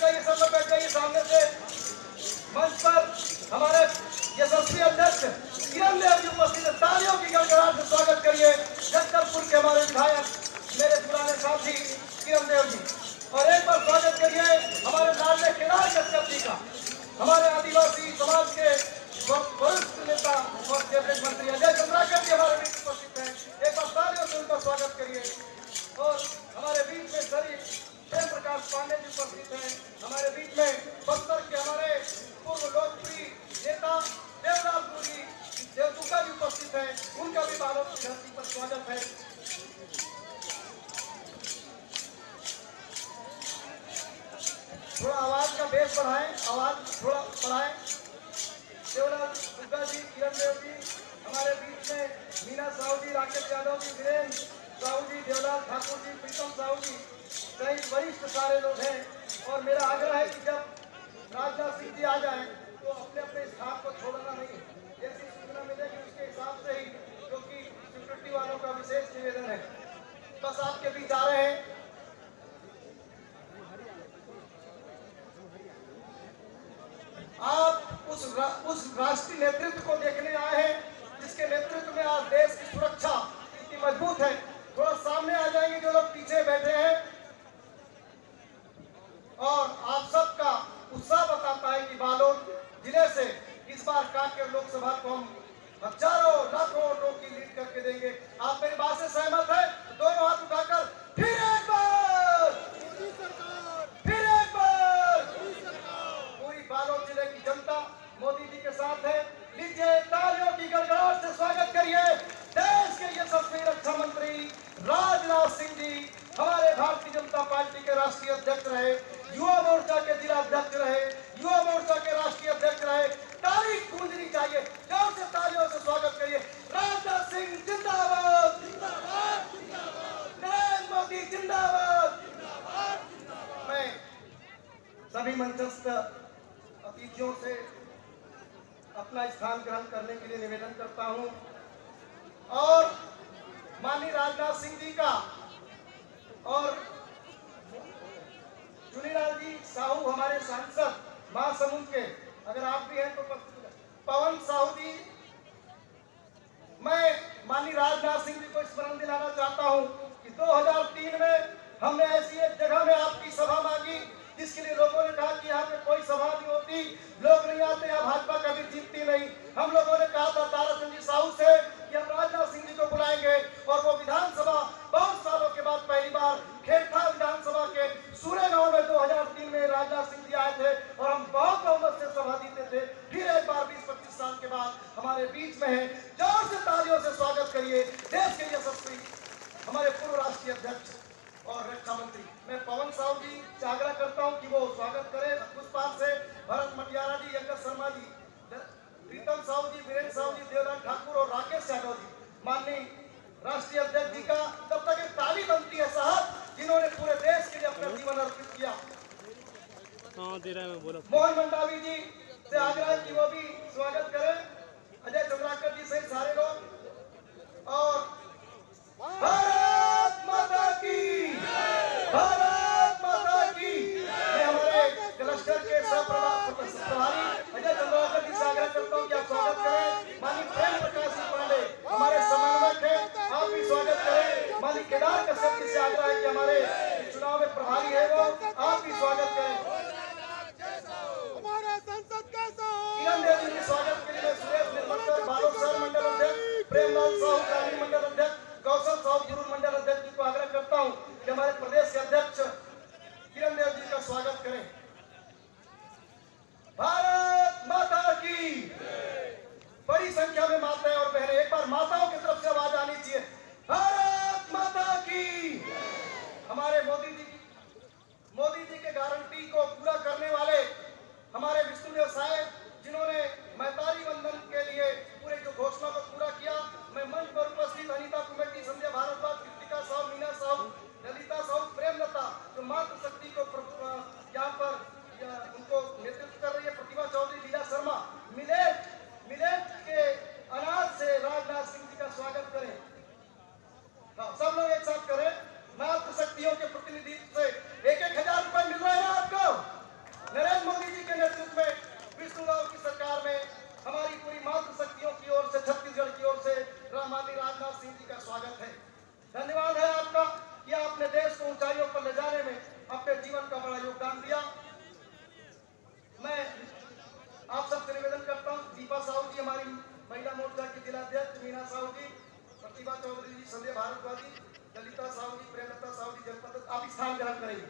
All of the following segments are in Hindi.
जाइए, सब लोग बैठ जाइए सामने से। मंच पर हमारे यशस्वी अध्यक्ष किरण देव जी उपस्थित है। तालियों की गड़गड़ाहट से स्वागत करिए जगदलपुर के हमारे विधायक, मेरे पुराने साथी किरण देव जी। और एक बार स्वागत करिए हमारे लाडले केदार कश्यप जी का, हमारे आदिवासी समाज के वरिष्ठ नेता और कैबिनेट मंत्री अजय चंद्राकर जी हमारे बीच उपस्थित हैं। एक बार तालियों से उनका स्वागत करिए। और हमारे बीच में श्री प्रेम प्रकाश पांडे जी उपस्थित हैं। हमारे बीच में बस्तर के हमारे पूर्व लोकप्रिय नेता देवलाल जी देवदुका जी उपस्थित हैं। उनका भी बालोद की धरती पर स्वागत है। थोड़ा आवाज का बेस बढ़ाएं, आवाज थोड़ा बढ़ाएं। देवलाल दुग्गा जी, किरण देव जी, हमारे बीच में मीना साहू जी, राकेश यादव जी, वीरेंद्र साहू जी, देवलाल ठाकुर जी, प्रीतम साहू जी सहित वरिष्ठ सारे लोग हैं। और मेरा आग्रह है कि जब राजनाथ सिंह जी आ जाएं तो अपने अपने स्थान को छोड़ना नहीं, जैसी सूचना मिलेगी उसके हिसाब से ही, क्योंकि सिक्योरिटी वालों का विशेष निवेदन है। बस आपके बीच आ रहे हैं। आप उस राष्ट्रीय नेतृत्व को देखने आए हैं जिसके नेतृत्व में आज देश की सुरक्षा इतनी मजबूत है। थोड़ा सामने आ जाएंगे जो लोग पीछे बैठे हैं। और आप सबका उत्साह बताता है कि बालोद जिले से इस बार कांकेर लोकसभा को हम हजारों लाखों वोटों की लीड करके देंगे। आप मेरी बात से सहमत है? दोनों हाथ उठाकर फिर एक बार, फिर एक बार। पूरी बालोद जिले की जनता मोदी जी के साथ है। लीजिए तालियों की गड़गड़ाहट से स्वागत करिए देश के यशस्वी रक्षा मंत्री राजनाथ सिंह जी, हमारे भारतीय जनता पार्टी के राष्ट्रीय अध्यक्ष रहे, युवा मोर्चा के जिला अध्यक्ष रहे, युवा मोर्चा के राष्ट्रीय अध्यक्ष रहे। तारीफ गूंजनी चाहिए, जोर से तालियों से स्वागत करिए। राजनाथ सिंह जिंदाबाद, नरेंद्र मोदी जिंदाबाद। मैं सभी मंचस्थ अतिथियों से अपना स्थान ग्रहण करने के लिए निवेदन करता हूं और माननीय राजनाथ सिंह जी का और चुनीलाल जी साहू हमारे सांसद महासमुंद के, अगर आप भी हैं तो पवन साहू जी, मैं माननीय राजनाथ सिंह जी को स्मरण दिलाना चाहता हूं कि 2003 में हमने ऐसी एक जगह में आपकी सभा मांगी जिसके लिए लोगों ने कहा कि यहाँ पे कोई सभा नहीं होती, लोग नहीं आते, यहाँ भाजपा कभी जीतती नहीं। हम लोगों ने कहा था तारा चंद जी साहू से कि हम राजनाथ सिंह जी को बुलाएंगे और वो विधानसभा बहुत सालों के बाद पहली बार खेरखा विधानसभा के सूर्य गांव में 2003 में राजनाथ सिंह जी आए थे और हम बहुत बहुमत से सभा जीते थे। फिर एक बार 20-25 साल के बाद हमारे बीच में है। जोर से तालियों से स्वागत करिए देश के यशस्वी हमारे पूर्व राष्ट्रीय अध्यक्ष और रक्षा मंत्री। मैं पवन साहू जी से आग्रह करता हूं कि वो स्वागत करें। पुष्पाल से भरत मटियारा जी, अंकज शर्मा जी, प्रीतम साहू जी, वीरेंद्र साहू जी, देवलाल ठाकुर और राकेश यादव जी, माननीय राष्ट्रीय अध्यक्ष जी का तब तक एक ताली बनती है साहब, जिन्होंने पूरे देश के लिए अपना जीवन अर्पित किया। मोहन मंडावी जी से आग्रह है कि वो भी स्वागत करें, अजय चंद्राकर जी सहित सारे लोग। और भारत माता की, भारत माता की। मैं हमारे क्लस्टर के प्रभारी अजय चंद्राकर जी से आग्रह करता हूँ कि आप स्वागत करें। माननीय प्रेम प्रकाश जी पांडे हमारे समन्वयक हैं, आप भी स्वागत करें। माननीय केदार कश्यप जी से आग्रह है कि हमारे चुनाव में प्रभारी है वो, आप भी स्वागत करें। किरण देव जी के स्वागत के लिए सुरेश निर्मल बालोद शहर मंडल अध्यक्ष बड़ा योगदान दिया। मैं आप सबसे निवेदन करता हूँ, दीपा साहू जी हमारी महिला मोर्चा की जिलाध्यक्ष, मीना साहू जी, प्रतिभा चौधरी जी, संजय भारद्वाजी, ललिता साहू जी, प्रेमलता साहू जी, जनपद, आप स्थान ग्रहण करेंगे।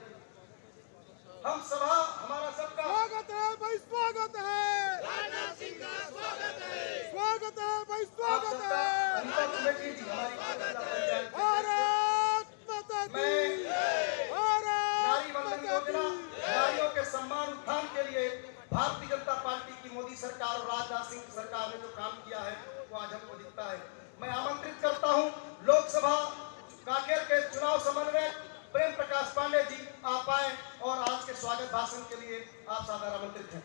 हम सभा हमारा सबका स्वागत है भाई, स्वागत है राजनाथ सिंह का स्वागत है, स्वागत है भाई, आप स्वागत सबका है। अनिता कमेटी जी हमारी पंचायत भारत माता की, मैं भारत नारी वंदन माता की। योजना, नारियों के सम्मान उत्थान के लिए भारतीय जनता पार्टी की मोदी सरकार और राजनाथ सिंह की सरकार ने जो काम किया है वो आज हमको दिखता है। मैं आमंत्रित करता हूं लोकसभा कांकेर के चुनाव समन्वयक प्रेम प्रकाश पांडे जी, आप आए और आज के स्वागत भाषण के लिए आप सादर आमंत्रित हैं।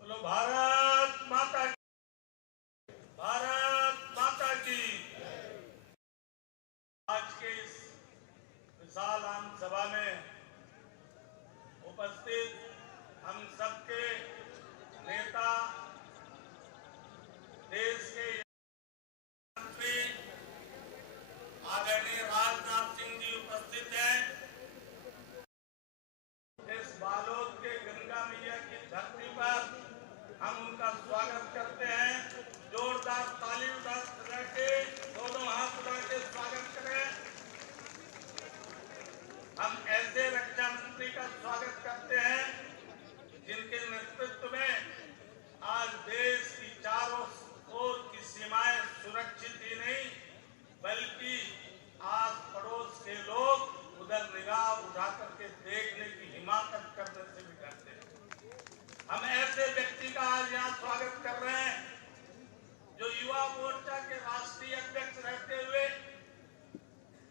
बोलो भारत माता की, भारत माता की। आज के इस विशाल आम सभा में उपस्थित हम सबके नेता, देश के मंत्री आदरणीय राजनाथ सिंह जी उपस्थित हैं। इस बालोद के गंगा मैया की धरती पर हम उनका स्वागत करते हैं। जोरदार ताली बजा के, दोनों हाथ उठा के स्वागत करें। हम ऐसे रक्षा मंत्री का स्वागत करते हैं जिनके नेतृत्व में आज देश की चारों ओर की सीमाएं सुरक्षित ही नहीं बल्कि आस पड़ोस के लोग उधर निगाह उठा करके देखने की हिमाकत करने से भी डरते हैं। हम ऐसे व्यक्ति का आज यहाँ स्वागत कर रहे हैं जो युवा मोर्चा के राष्ट्रीय अध्यक्ष रहते हुए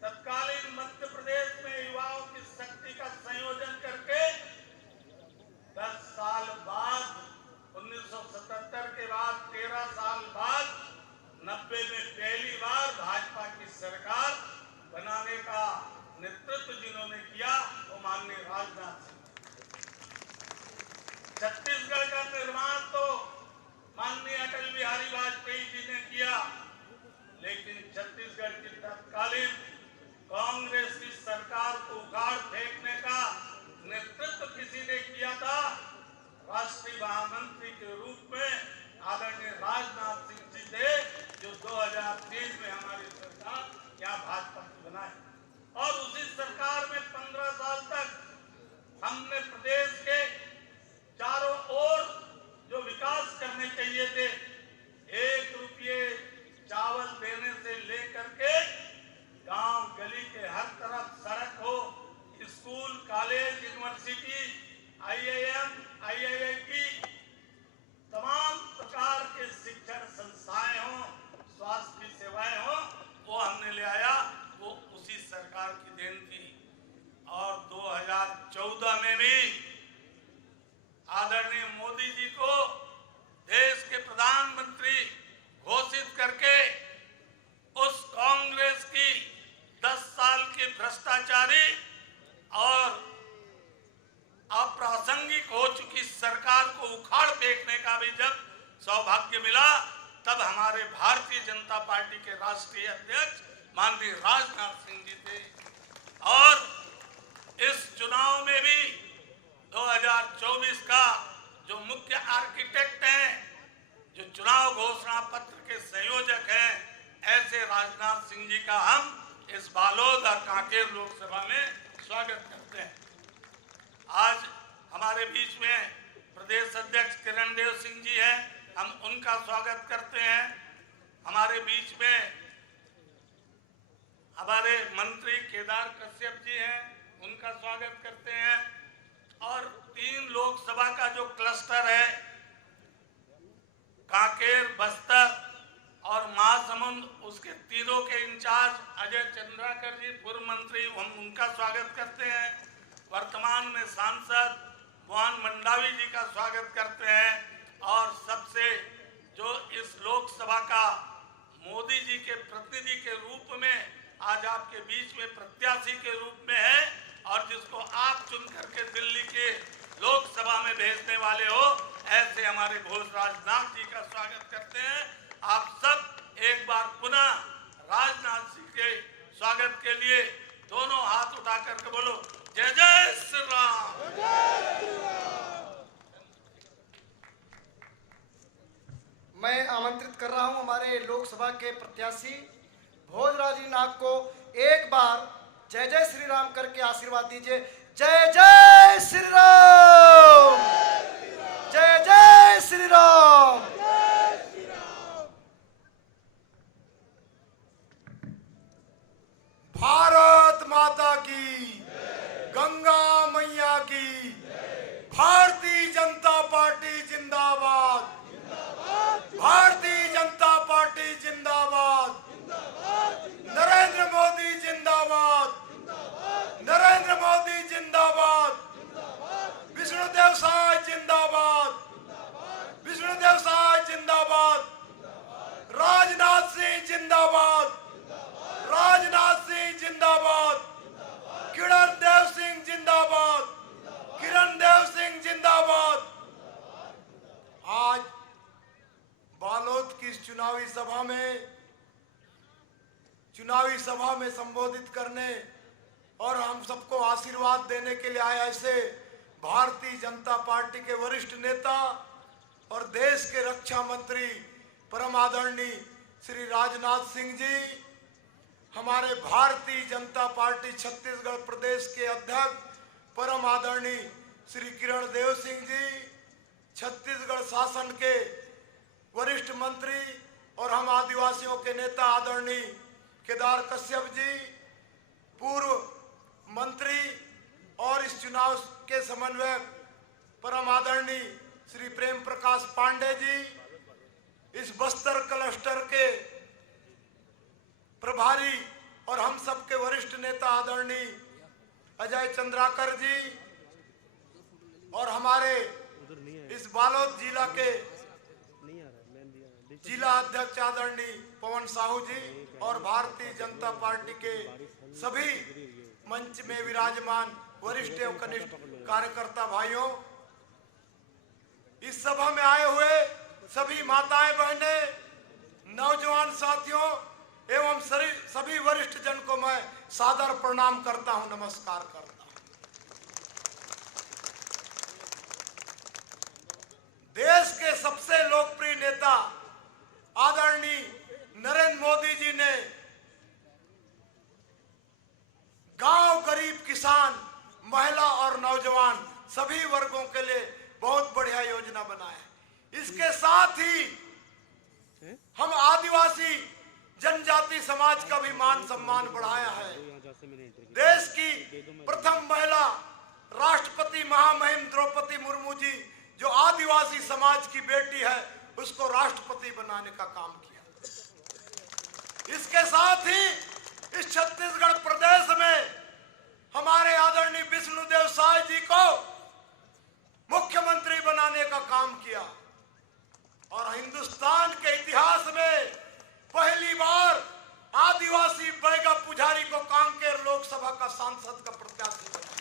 तत्कालीन मध्य प्रदेश में युवाओं की शक्ति का संयोजन करके 10 साल बाद 1977 के बाद 13 साल बाद 90 में पहली बार भाजपा की सरकार बनाने का नेतृत्व जिन्होंने किया वो माननीय राजनाथ सिंह। छत्तीसगढ़ का निर्माण तो माननीय अटल बिहारी वाजपेयी जी ने किया, लेकिन छत्तीसगढ़ की तत्कालीन कांग्रेस की सरकार को उखाड़ फेंकने का नेतृत्व किसी ने किया था। राष्ट्रीय महामंत्री के रूप में आदरणीय राजनाथ सिंह जी थे, जो 2003 में हमारी सरकार यहाँ भाजपा की बनाई और उसी सरकार में 15 साल तक हमने प्रदेश के चारों ओर जो विकास करने चाहिए थे, 1 रुपये चावल देने से लेकर के गांव गली के हर तरफ सड़क हो, school, college, university, IIM, IIT, तमाम प्रकार के शिक्षण संस्थाएं हों, स्वास्थ्य की सेवाएं हों, वो हमने ले आया। वो उसी सरकार की देन थी। और 2014 में भी आदरणीय मोदी जी को देश के प्रधानमंत्री घोषित करके उस कांग्रेस की 10 साल की भ्रष्टाचारी और अप्रासंगिक हो चुकी सरकार को उखाड़ फेंकने का भी जब सौभाग्य मिला, तब हमारे भारतीय जनता पार्टी के राष्ट्रीय अध्यक्ष माननीय राजनाथ सिंह जी थे। और इस चुनाव में भी 2024 का जो मुख्य आर्किटेक्ट हैं, जो चुनाव घोषणा पत्र के संयोजक हैं, ऐसे राजनाथ सिंह जी का हम इस बालोद और कांकेर लोकसभा में स्वागत करते हैं। आज हमारे बीच में प्रदेश अध्यक्ष किरण देव सिंह जी हैं, हम उनका स्वागत करते हैं। हमारे बीच में हमारे मंत्री केदार कश्यप जी हैं, उनका स्वागत करते हैं। और 3 लोकसभा का जो क्लस्टर है, कांकेर, बस्तर और महासमुंद, उसके तीनों के इंचार्ज अजय चंद्राकर जी, पूर्व मंत्री, हम उनका स्वागत करते हैं। वर्तमान में सांसद मोहन मंडावी जी का स्वागत करते हैं। और सबसे जो इस लोकसभा का मोदी जी के प्रतिनिधि के रूप में आज आपके बीच में प्रत्याशी के रूप में है और जिसको आप चुन करके दिल्ली के लोकसभा में भेजने वाले हो, ऐसे हमारे घोष राजनाथ जी का स्वागत करते हैं। आप सब एक बार पुनः राजनाथ सिंह के स्वागत के लिए दोनों हाथ उठा करके बोलो जय जय श्री राम। मैं आमंत्रित कर रहा हूं हमारे लोकसभा के प्रत्याशी भोजराज नाग को एक बार जय जय श्री राम करके आशीर्वाद दीजिए। जय जय श्री राम, जय जय श्री राम। भारत माता की, गंगा मैया की, भारतीय जनता पार्टी जिंदाबाद, भारतीय जनता पार्टी जिंदाबाद, नरेंद्र मोदी जिंदाबाद, नरेंद्र मोदी जिंदाबाद, विष्णुदेव साय जिंदाबाद, विष्णुदेव साय जिंदाबाद, राजनाथ सिंह जिंदाबाद, राजनाथ सिंह जिंदाबाद, किरण देव सिंह जिंदाबाद, किरण देव सिंह जिंदाबाद। आज बालोद की इस चुनावी सभा में संबोधित करने और हम सबको आशीर्वाद देने के लिए आए ऐसे भारतीय जनता पार्टी के वरिष्ठ नेता और देश के रक्षा मंत्री परम आदरणीय श्री राजनाथ सिंह जी, हमारे भारतीय जनता पार्टी छत्तीसगढ़ प्रदेश के अध्यक्ष परम आदरणीय श्री किरण देव सिंह जी, छत्तीसगढ़ शासन के वरिष्ठ मंत्री और हम आदिवासियों के नेता आदरणीय केदार कश्यप जी, पूर्व मंत्री और इस चुनाव के समन्वयक परम आदरणीय श्री प्रेम प्रकाश पांडे जी, इस बस्तर क्लस्टर के प्रभारी और हम सबके वरिष्ठ नेता आदरणीय अजय चंद्राकर जी, और हमारे इस बालोद जिला के जिला अध्यक्ष आदरणीय पवन साहू जी और भारतीय जनता पार्टी के सभी मंच में विराजमान वरिष्ठ एवं कनिष्ठ कार्यकर्ता भाइयों, इस सभा में आए हुए सभी माताएं बहनें, नौजवान साथियों एवं सभी वरिष्ठ जन को मैं सादर प्रणाम करता हूं, नमस्कार करता हूं। देश के सबसे लोकप्रिय नेता आदरणीय नरेंद्र मोदी जी ने गांव, गरीब, किसान, महिला और नौजवान सभी वर्गों के लिए बहुत बढ़िया योजना बनाया। इसके साथ ही हम आदिवासी जनजाति समाज का भी मान सम्मान बढ़ाया है। देश की प्रथम महिला राष्ट्रपति महामहिम द्रौपदी मुर्मू जी, जो आदिवासी समाज की बेटी है, उसको राष्ट्रपति बनाने का काम किया। इसके साथ ही इस छत्तीसगढ़ प्रदेश में हमारे आदरणीय विष्णुदेव साय जी को मुख्यमंत्री बनाने का काम किया और हिंदुस्तान के इतिहास में पहली बार आदिवासी बैगा पुजारी को कांकेर लोकसभा का सांसद का प्रत्याशी बनाया।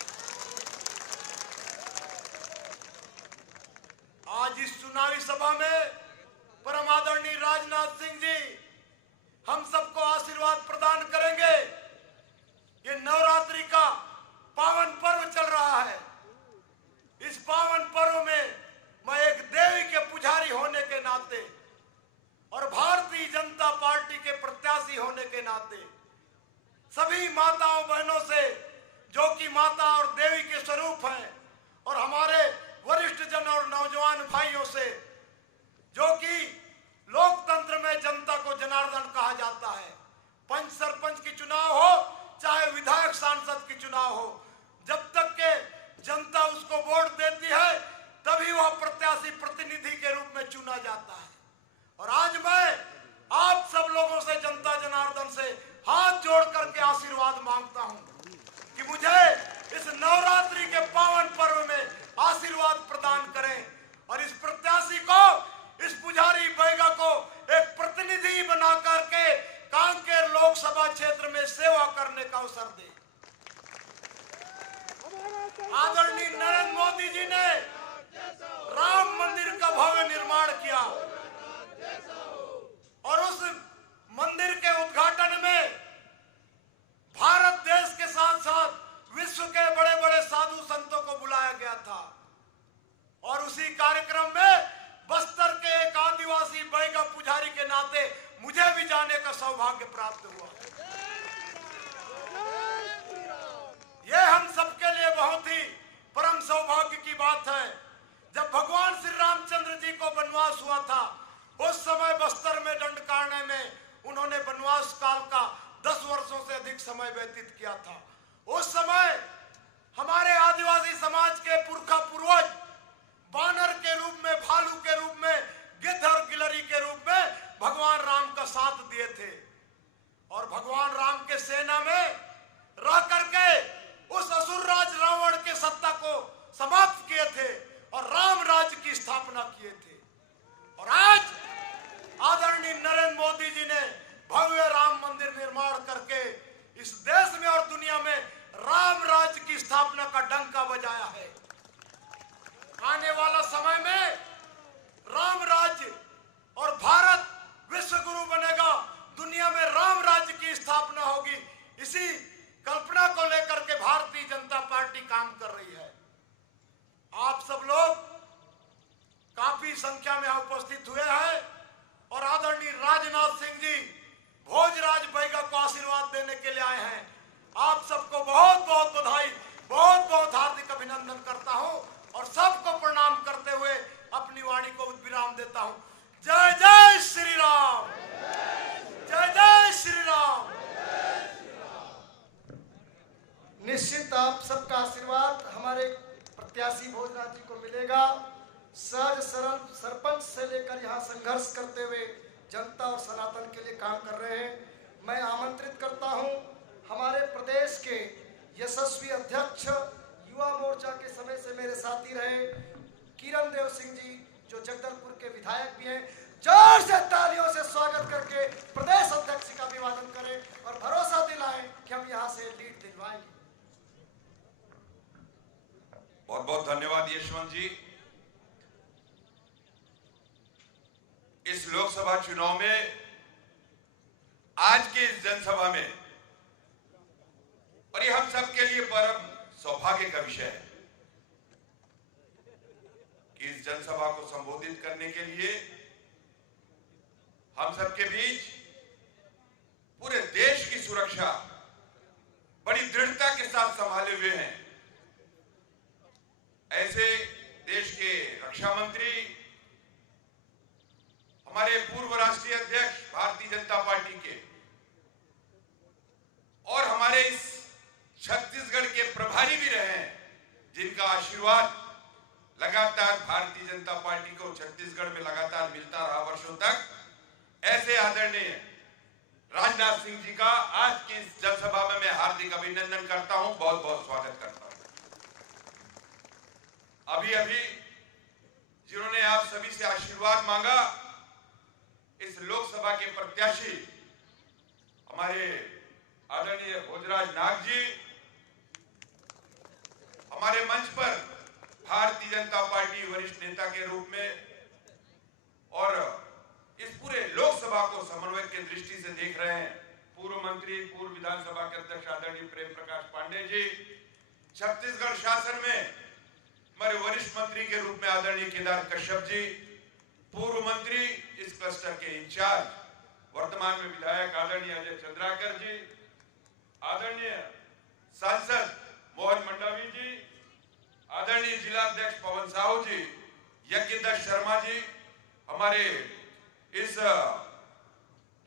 आज इस चुनावी सभा में परम आदरणीय राजनाथ सिंह जी हम सबको आशीर्वाद प्रदान करेंगे। ये नवरात्रि का पावन पर्व चल रहा है। इस पावन पर्व में मैं एक देवी के पुजारी होने के नाते और भारतीय जनता पार्टी के प्रत्याशी होने के नाते सभी माताओं बहनों से, जो कि माता और देवी के स्वरूप हैं, और हमारे वरिष्ठ जन और नौजवान भाइयों से, जो कि लोकतंत्र में जनता को जनार्दन कहा जाता है, पंच सरपंच की चुनाव हो चाहे विधायक सांसद की चुनाव हो, जब तक के जनता उसको वोट देती है तभी वह प्रत्याशी प्रतिनिधि के रूप में चुना जाता है। और आज मैं आप सब लोगों से, जनता जनार्दन से हाथ जोड़ करके आशीर्वाद मांगता हूं कि मुझे इस नवरात्रि के पावन पर्व में आशीर्वाद प्रदान करें और इस प्रत्याशी को, इस पुजारी बैगा को एक प्रतिनिधि बना करके कांकेर लोकसभा क्षेत्र में सेवा करने का अवसर दे। आदरणीय नरेंद्र मोदी जी ने राम मंदिर का भव्य निर्माण किया और उस मंदिर के उद्घाटन में भारत देश के साथ साथ विश्व के बड़े बड़े साधु संतों को बुलाया गया था और उसी कार्यक्रम में बस्तर के एक आदिवासी बैगा पुजारी के नाते मुझे भी जाने का सौभाग्य प्राप्त हुआ। यह हम सबके लिए बहुत ही परम सौभाग्य की बात है। जब भगवान श्री रामचंद्र जी को वनवास हुआ था उस समय बस्तर में दंडकारण्य में उन्होंने वनवास काल का 10 वर्षों से अधिक समय व्यतीत किया था। उस समय हमारे आदिवासी समाज के पुरखा पूर्वज बानर के रूप में, भालू के रूप में, गिद्ध और गिलहरी के रूप में भगवान राम का साथ दिए थे और भगवान राम के सेना में रह करके उस असुर राज रावण के सत्ता को समाप्त किए थे और राम राज्य की स्थापना किए थे। और आज आदरणीय नरेंद्र मोदी जी ने भव्य राम मंदिर निर्माण करके इस देश में और दुनिया में राम राज्य की स्थापना का डंका बजाया है। आने वाला समय में राम राज्य और भारत विश्व गुरु बनेगा, दुनिया में राम राज्य की स्थापना होगी। इसी कल्पना को लेकर के भारतीय जनता पार्टी काम कर रही है। आप सब लोग काफी संख्या में उपस्थित हुए हैं और आदरणीय राजनाथ सिंह जी भोजराज बैगा को आशीर्वाद देने के लिए आए हैं। आप सबको बहुत बहुत बधाई, बहुत बहुत हार्दिक अभिनंदन करता हूं और सबको प्रणाम करते हुए अपनी वाणी को विराम देता हूं। जय जय श्री राम, जय जय श्री राम। निश्चित आप सबका आशीर्वाद हमारे प्रत्याशी भोजराज जी को मिलेगा। सहज सरल सरपंच से लेकर यहाँ संघर्ष करते हुए जनता और सनातन के लिए काम कर रहे हैं। मैं आमंत्रित करता हूँ हमारे प्रदेश के यशस्वी अध्यक्ष, युवा मोर्चा के समय से मेरे साथी रहे किरण देव सिंह जी, जो जगदलपुर के विधायक भी हैं, जोर से तालियों से स्वागत करके प्रदेश अध्यक्ष का अभिवादन करें और भरोसा दिलाएं कि हम यहाँ से लीड दिलवाएंगे। बहुत बहुत धन्यवाद यशवंत जी। इस लोकसभा चुनाव में आज के इस जनसभा में, और ये हम सबके लिए परम सौभाग्य का विषय है कि इस जनसभा को संबोधित करने के लिए हम सबके बीच पूरे देश की सुरक्षा बड़ी दृढ़ता के साथ संभाले हुए हैं ऐसे देश के रक्षा मंत्री, हमारे पूर्व राष्ट्रीय अध्यक्ष भारतीय जनता पार्टी के और हमारे इस छत्तीसगढ़ के प्रभारी भी रहे हैं, जिनका आशीर्वाद लगातार भारतीय जनता पार्टी को छत्तीसगढ़ में लगातार मिलता रहा वर्षों तक। ऐसे आदरणीय राजनाथ सिंह जी का आज की इस जनसभा में मैं हार्दिक अभिनंदन करता हूं, बहुत बहुत स्वागत करता हूं। अभी अभी जिन्होंने आप सभी से आशीर्वाद मांगा, इस लोकसभा के प्रत्याशी हमारे आदरणीय भोजराज नाग जी, हमारे मंच पर भारतीय जनता पार्टी वरिष्ठ नेता के रूप में और इस पूरे लोकसभा को समन्वय की दृष्टि से देख रहे हैं पूर्व मंत्री, पूर्व विधानसभा के अध्यक्ष आदरणीय प्रेम प्रकाश पांडेय जी, छत्तीसगढ़ शासन में हमारे वरिष्ठ मंत्री के रूप में आदरणीय केदार कश्यप जी, पूर्व मंत्री इस क्लस्टर के इंचार्ज वर्तमान में विधायक आदरणीय अजय चंद्राकर जी, आदरणीय सांसद मोहन मंडावी जी, आदरणीय जिला अध्यक्ष पवन साहू जी, यज्ञदत्त शर्मा जी, हमारे इस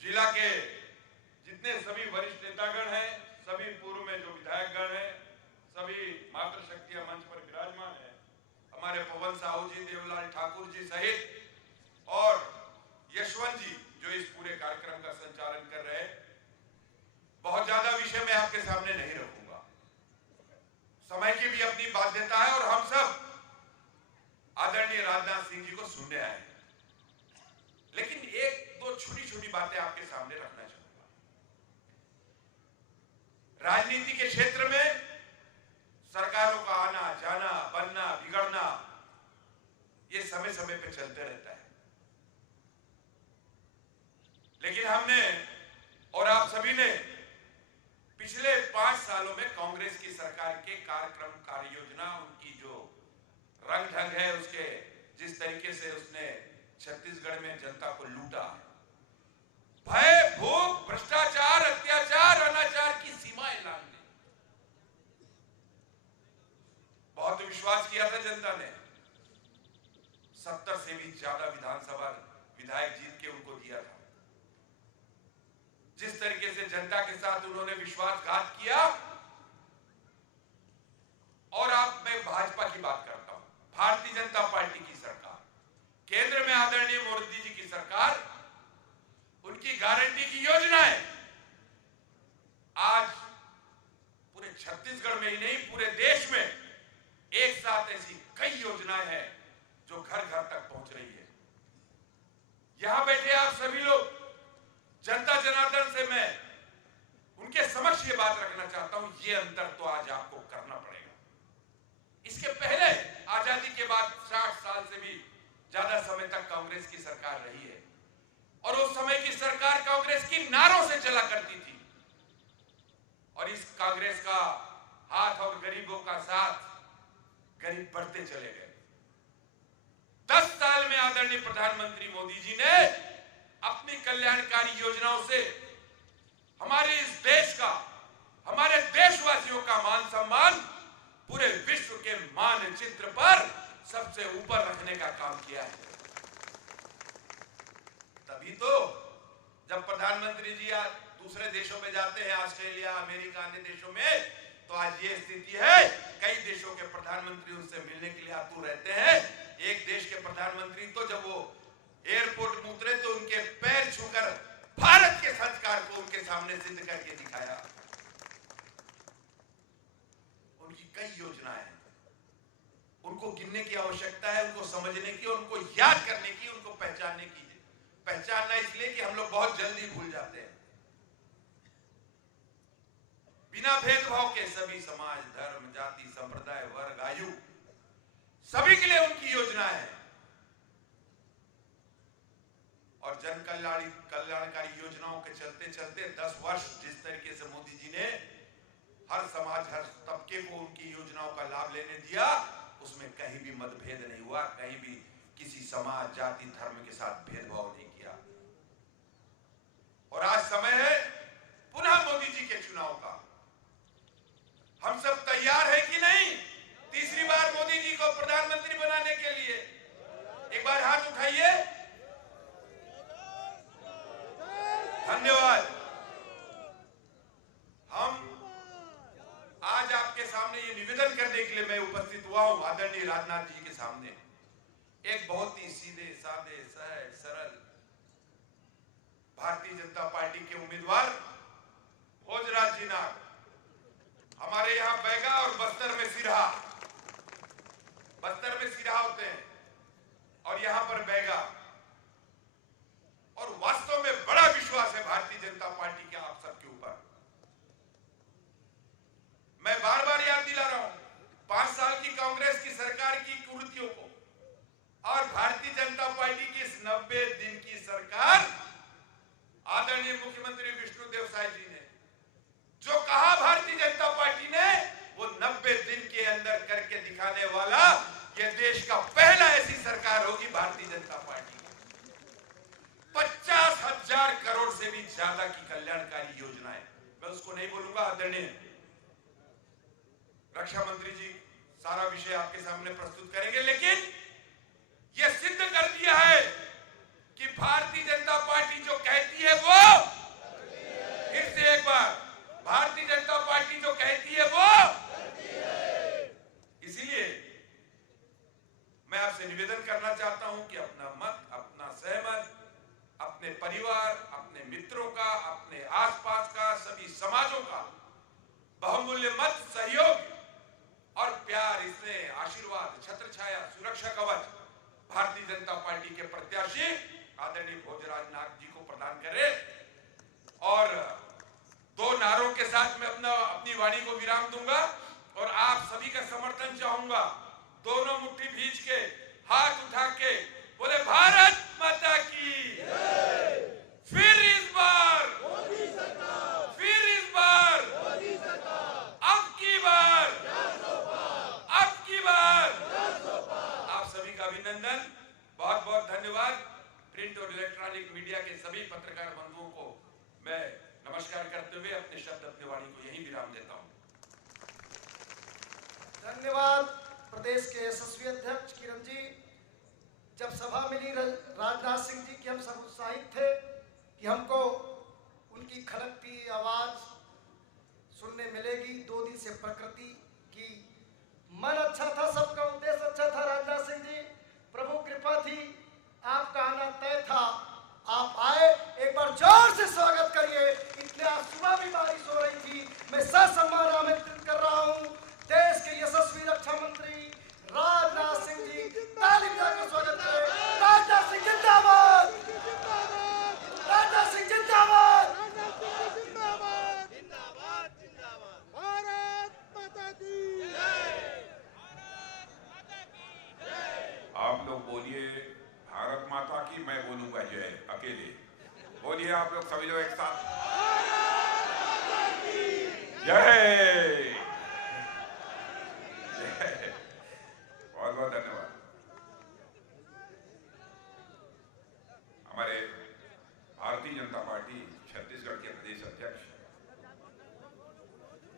जिला के जितने सभी वरिष्ठ नेतागण हैं, सभी पूर्व में जो विधायकगण हैं, सभी मातृशक्तियां मंच पर विराजमान है, हमारे पवन साहू जी, देवलाल ठाकुर जी सहित और यशवंत जी जो इस पूरे कार्यक्रम का संचालन कर रहे हैं। बहुत ज्यादा विषय मैं आपके सामने नहीं रखूंगा, समय की भी अपनी बाध्यता है और हम सब आदरणीय राजनाथ सिंह जी को सुनने आए हैं, लेकिन एक दो छोटी छोटी बातें आपके सामने रखना चाहूंगा। राजनीति के क्षेत्र में सरकारों का आना जाना, बनना बिगड़ना, ये समय समय पे चलते रहता है, लेकिन हमने सालों में कांग्रेस की सरकार के कार्यक्रम कार्य योजना, उनकी जो रंग ढंग है, उसके जिस तरीके से उसने छत्तीसगढ़ में जनता को लूटा, भय, भूख, भ्रष्टाचार, अत्याचार, अनाचार की सीमाएं लांघने, बहुत विश्वास किया था जनता ने। 70 से भी ज्यादा विधानसभा विधायक जीत के उनको दिया था। जिस तरीके से जनता के साथ उन्होंने विश्वासघात किया, और आप, मैं भाजपा की बात करता हूं, भारतीय जनता पार्टी की सरकार, केंद्र में आदरणीय मोदी जी की सरकार, उनकी गारंटी की योजनाएं आज पूरे छत्तीसगढ़ में ही नहीं, पूरे देश में एक साथ ऐसी कई योजनाएं हैं जो घर घर तक पहुंच रही है। यहां बैठे आप सभी लोग, जनता जनार्दन से मैं उनके समक्ष ये बात रखना चाहता हूं, ये अंतर तो आज आपको करना पड़ेगा। इसके पहले आजादी के बाद 60 साल से भी ज्यादा समय तक कांग्रेस की सरकार रही है, और उस समय की सरकार कांग्रेस की नारों से चला करती थी, और इस कांग्रेस का हाथ और गरीबों का साथ, गरीब बढ़ते चले गए। 10 साल में आदरणीय प्रधानमंत्री मोदी जी ने अपनी कल्याणकारी योजनाओं से हमारे इस देश का, हमारे देशवासियों का मान सम्मान पूरे विश्व के मानचित्र पर सबसे ऊपर रखने का काम किया है। तभी तो जब प्रधानमंत्री जी दूसरे देशों में जाते हैं, ऑस्ट्रेलिया, अमेरिका, अन्य देशों में, तो आज ये स्थिति है, कई देशों के प्रधानमंत्री उनसे मिलने के लिए आतुर रहते हैं। एक देश के प्रधानमंत्री तो जब वो एयरपोर्ट में उतरे तो उनके पैर छूकर भारत के संस्कार को उनके सामने सिद्ध करके दिखाया। उनकी कई योजनाएं हैं, उनको गिनने की आवश्यकता है, उनको समझने की, उनको याद करने की, उनको पहचानने की। पहचानना इसलिए कि हम लोग बहुत जल्दी भूल जाते हैं। बिना भेदभाव के सभी समाज, धर्म, जाति, संप्रदाय, वर्ग, आयु, सभी के लिए उनकी योजनाएं हैं। और जन कल्याणकारी योजनाओं के चलते चलते 10 वर्ष जिस तरीके से मोदी जी ने हर समाज, हर तबके को उनकी योजनाओं का लाभ लेने दिया, उसमें कहीं भी मतभेद नहीं हुआ, कहीं भी किसी समाज, जाति, धर्म के साथ भेदभाव नहीं किया। और आज समय है पुनः मोदी जी के चुनाव का। हम सब तैयार है कि नहीं तीसरी बार मोदी जी को प्रधानमंत्री बनाने के लिए? एक बार हाथ उठाइए। धन्यवाद। हम आज आपके सामने ये निवेदन करने के लिए मैं उपस्थित हुआ हूं, आदरणीय राजनाथ जी के सामने। एक बहुत ही सीधे साधे सहज सरल भारतीय जनता पार्टी के उम्मीदवार भोजराज जी नाग, हमारे यहां बैगा और बस्तर में सिरहा, बस्तर में सिरहा होते हैं और यहां पर बैगा, और वास्तव में बड़ा विश्वास है भारतीय जनता पार्टी के आप सबके ऊपर। मैं बार बार याद दिला रहा हूं 5 साल की कांग्रेस की सरकार की कुरीतियों को, और भारतीय जनता पार्टी की इस 90 दिन की सरकार, आदरणीय मुख्यमंत्री विष्णुदेव साय जी ने जो कहा भारतीय जनता पार्टी ने, वो 90 दिन के अंदर करके दिखाने वाला यह देश का पहला ऐसी सरकार होगी भारतीय जनता पार्टी। 50,000 करोड़ से भी ज्यादा की कल्याणकारी योजनाएं, मैं उसको नहीं बोलूंगा, आदरणीय रक्षा मंत्री जी सारा विषय आपके सामने प्रस्तुत करेंगे, लेकिन यह सिद्ध कर दिया है कि भारतीय जनता पार्टी जो कहती है वो, फिर से एक बार, भारतीय जनता पार्टी जो कहती है वो, इसलिए मैं आपसे निवेदन करना चाहता हूं कि अपना मत, अपना सहमत, अपने परिवार, अपने मित्रों का, अपने आसपास का, सभी समाजों का बहुमूल्य मत, सहयोग और प्यार, इसमें आशीर्वाद, छत्र छाया, सुरक्षा कवच भारतीय जनता पार्टी के प्रत्याशी आदरणीय भोजराज नाग जी को प्रदान करें। और 2 नारों के साथ मैं अपनी वाणी को विराम दूंगा और आप सभी का समर्थन चाहूंगा। दोनों मुट्ठी भींच के, हाथ उठा के बोले भारत माता की, फिर इस बार, फिर इस बार, धन्यवाद प्रदेश के यशस्वी अध्यक्ष किरण जी। जब सभा मिली राजनाथ सिंह जी की, हम सब उत्साहित थे कि हमको उनकी खड़कती आवाज सुनने मिलेगी। 2 दिन से प्रकृति की मन अच्छा था, सबका उद्देश्य अच्छा था। राजनाथ सिंह जी, प्रभु कृपा थी, आपका आना तय था, आप आए। एक बार जोर से स्वागत करिए। इतने आज सुबह भी बारिश हो रही थी। मैं ससम्मान आमंत्रित कर रहा हूं देश के यशस्वी रक्षा मंत्री राजनाथ सिंह जी। ताली बजाकर स्वागत करें। राजनाथ सिंह जिंदाबाद, राजनाथ सिंह जिंदाबाद। भारत माता की आप लोग बोलिए भारत माता की, मैं बोलूंगा जय अकेले। बोलिए आप लोग, सभी लोग एक साथ, जय। बहुत बहुत धन्यवाद। हमारे भारतीय जनता पार्टी छत्तीसगढ़ के प्रदेश अध्यक्ष,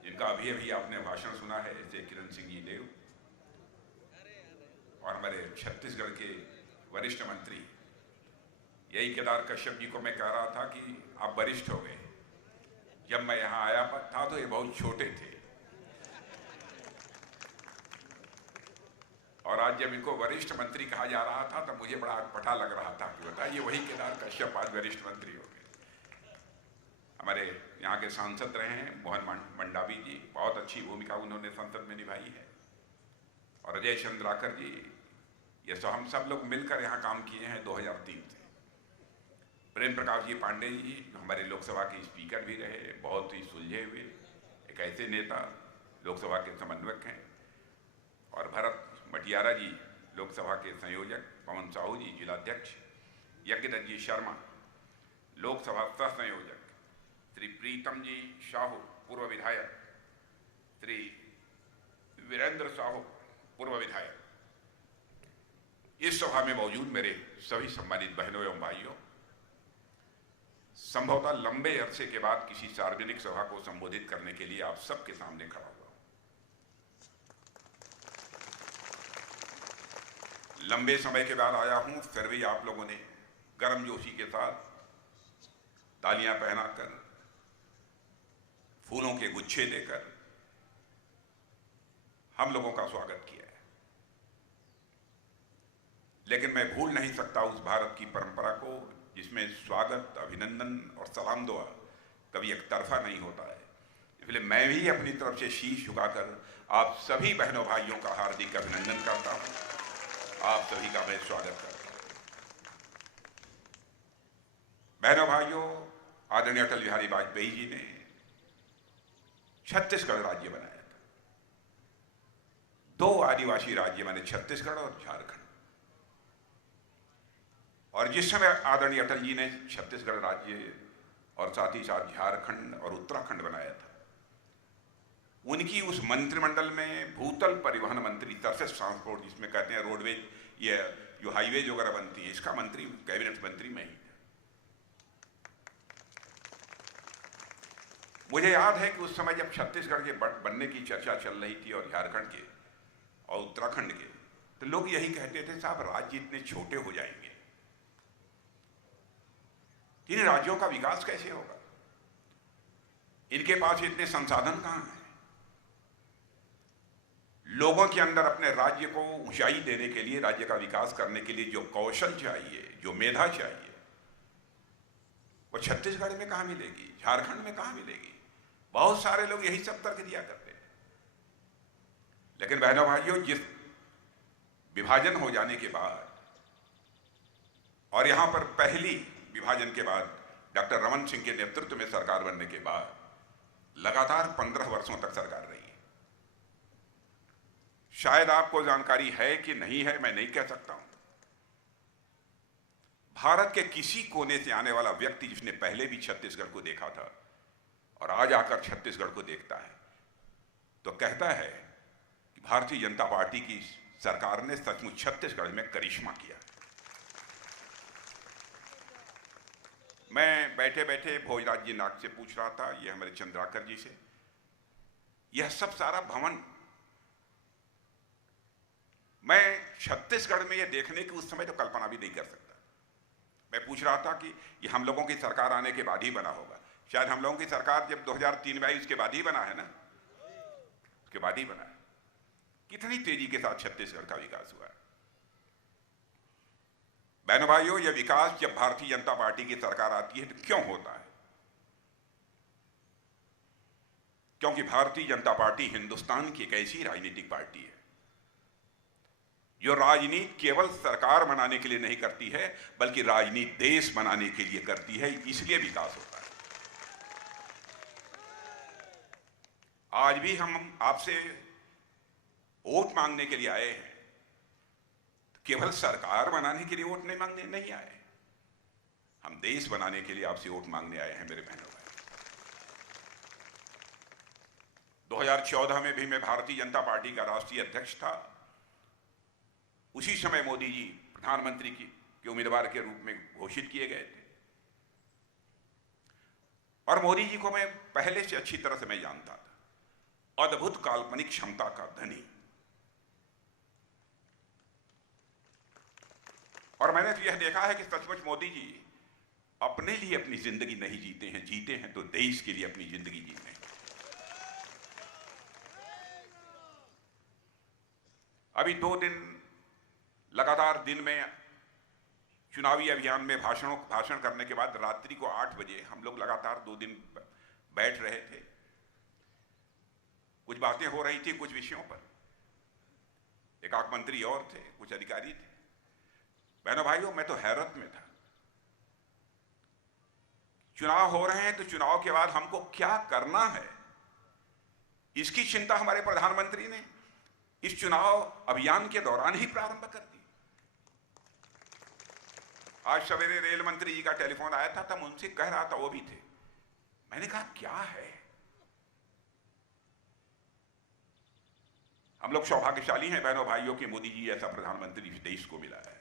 जिनका अभी अभी आपने भाषण सुना है, जैसे किरण सिंह जी देव, और हमारे छत्तीसगढ़ के वरिष्ठ मंत्री, यही केदार कश्यप जी को मैं कह रहा था कि आप वरिष्ठ हो गए। जब मैं यहां आया था तो ये बहुत छोटे थे, और आज जब इनको वरिष्ठ मंत्री कहा जा रहा था तब मुझे बड़ा अटपटा लग रहा था कि बताइए वही केदार कश्यप आज वरिष्ठ मंत्री हो गए। हमारे यहाँ के सांसद रहे हैं मोहन मंडावी जी, बहुत अच्छी भूमिका उन्होंने संसद में निभाई है, और अजय चंद्राकर जी, ये हम सब लोग मिलकर यहाँ काम किए हैं 2003 से। प्रेम प्रकाश जी पांडे जी हमारे लोकसभा के स्पीकर भी रहे, बहुत ही सुलझे हुए एक ऐसे नेता, लोकसभा के समन्वयक हैं। और भरत मटियारा जी लोकसभा के संयोजक, पवन साहू जी जिलाध्यक्ष, यज्ञदत्त जी शर्मा लोकसभा सह संयोजक, श्री प्रीतम जी साहू पूर्व विधायक, श्री वीरेंद्र साहू पूर्व विधायक। इस सभा में मौजूद मेरे सभी सम्मानित बहनों एवं भाइयों, संभवतः लंबे अरसे के बाद किसी सार्वजनिक सभा को संबोधित करने के लिए आप सबके सामने खड़ा हुआ। लंबे समय के बाद आया हूं, फिर भी आप लोगों ने गर्मजोशी के साथ तालियां पहनाकर, फूलों के गुच्छे देकर हम लोगों का स्वागत किया है। लेकिन मैं भूल नहीं सकता उस भारत की परंपरा को जिसमें स्वागत, अभिनंदन और सलाम दुआ कभी एक तरफा नहीं होता है। इसलिए मैं भी अपनी तरफ से शीश झुकाकर आप सभी बहनों भाइयों का हार्दिक अभिनंदन करता हूं, आप सभी का मैं स्वागत करता हूं। बहनों भाइयों, आदरणीय अटल बिहारी वाजपेयी जी ने छत्तीसगढ़ राज्य बनाया था। 2 आदिवासी राज्य बने, छत्तीसगढ़ और झारखंड। और जिस समय आदरणीय अटल जी ने छत्तीसगढ़ राज्य और साथ ही साथ झारखंड और उत्तराखंड बनाया था, उनकी उस मंत्रिमंडल में भूतल परिवहन मंत्री, सरफेस ट्रांसपोर्ट जिसमें कहते हैं रोडवेज, ये जो हाईवेज वगैरह बनती है, इसका मंत्री, कैबिनेट मंत्री मैं ही था। मुझे याद है कि उस समय जब छत्तीसगढ़ के बनने की चर्चा चल रही थी और झारखंड के और उत्तराखंड के, तो लोग यही कहते थे साहब राज्य इतने छोटे हो जाएंगे, इन राज्यों का विकास कैसे होगा, इनके पास इतने संसाधन कहां हैं, लोगों के अंदर अपने राज्य को ऊंचाई देने के लिए, राज्य का विकास करने के लिए जो कौशल चाहिए, जो मेधा चाहिए, वो छत्तीसगढ़ में कहां मिलेगी, झारखंड में कहां मिलेगी। बहुत सारे लोग यही सब तर्क दिया करते हैं। लेकिन बहनों भाइयों, जिस विभाजन हो जाने के बाद और यहां पर पहली विभाजन के बाद डॉक्टर रमन सिंह के नेतृत्व में सरकार बनने के बाद लगातार 15 वर्षों तक सरकार रही है। शायद आपको जानकारी है कि नहीं है, मैं नहीं कह सकता हूं। भारत के किसी कोने से आने वाला व्यक्ति जिसने पहले भी छत्तीसगढ़ को देखा था और आज आकर छत्तीसगढ़ को देखता है, तो कहता है कि भारतीय जनता पार्टी की सरकार ने सचमुच छत्तीसगढ़ में करिश्मा किया। मैं बैठे बैठे भोजराज जी नाग से पूछ रहा था, ये हमारे चंद्राकर जी से, यह सब सारा भवन मैं छत्तीसगढ़ में ये देखने की उस समय तो कल्पना भी नहीं कर सकता। मैं पूछ रहा था कि ये हम लोगों की सरकार आने के बाद ही बना होगा। शायद हम लोगों की सरकार जब 2003 में आई उसके बाद ही बना है ना, उसके बाद ही बना है। कितनी तेजी के साथ छत्तीसगढ़ का विकास हुआ है। बहनों भाइयों, यह विकास जब भारतीय जनता पार्टी की सरकार आती है तो क्यों होता है? क्योंकि भारतीय जनता पार्टी हिंदुस्तान की एक ऐसी राजनीतिक पार्टी है जो राजनीति केवल सरकार बनाने के लिए नहीं करती है, बल्कि राजनीति देश बनाने के लिए करती है। इसलिए विकास होता है। आज भी हम आपसे वोट मांगने के लिए आए हैं, केवल सरकार बनाने के लिए वोट नहीं मांगने नहीं आए, हम देश बनाने के लिए आपसे वोट मांगने आए हैं मेरे बहनों भाई। 2014 में भी मैं भारतीय जनता पार्टी का राष्ट्रीय अध्यक्ष था। उसी समय मोदी जी प्रधानमंत्री के उम्मीदवार के रूप में घोषित किए गए थे और मोदी जी को मैं पहले से अच्छी तरह से मैं जानता था। अद्भुत काल्पनिक क्षमता का धनी, और मैंने तो यह देखा है कि सचमुच मोदी जी अपने लिए अपनी जिंदगी नहीं जीते हैं, जीते हैं तो देश के लिए अपनी जिंदगी जीते हैं। अभी 2 दिन लगातार दिन में चुनावी अभियान में भाषण करने के बाद रात्रि को 8 बजे हम लोग लगातार 2 दिन बैठ रहे थे। कुछ बातें हो रही थी कुछ विषयों पर। एकाक मंत्री और थे, कुछ अधिकारी थे। बहनों भाइयों, मैं तो हैरत में था। चुनाव हो रहे हैं तो चुनाव के बाद हमको क्या करना है, इसकी चिंता हमारे प्रधानमंत्री ने इस चुनाव अभियान के दौरान ही प्रारंभ कर दी। आज सवेरे रेल मंत्री जी का टेलीफोन आया था, तब उनसे कह रहा था, वो भी थे। मैंने कहा क्या है, हम लोग सौभाग्यशाली हैं बहनों भाइयों कि मोदी जी ऐसा प्रधानमंत्री इस देश को मिला है।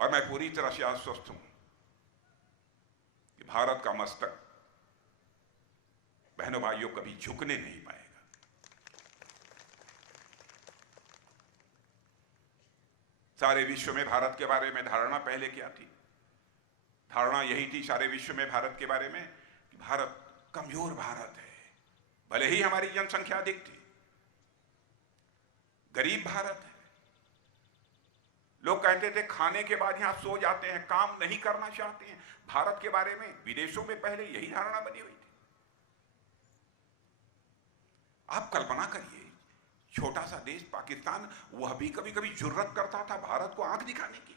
और मैं पूरी तरह से आश्वस्त हूं कि भारत का मस्तक बहनों भाइयों कभी झुकने नहीं पाएगा। सारे विश्व में भारत के बारे में धारणा पहले क्या थी? धारणा यही थी सारे विश्व में भारत के बारे में कि भारत कमजोर भारत है। भले ही हमारी जनसंख्या अधिक थी, गरीब भारत है। लोग कहते थे खाने के बाद यहां सो जाते हैं, काम नहीं करना चाहते हैं। भारत के बारे में विदेशों में पहले यही धारणा बनी हुई थी। आप कल्पना करिए, छोटा सा देश पाकिस्तान, वह भी कभी कभी जुर्रत करता था भारत को आंख दिखाने की।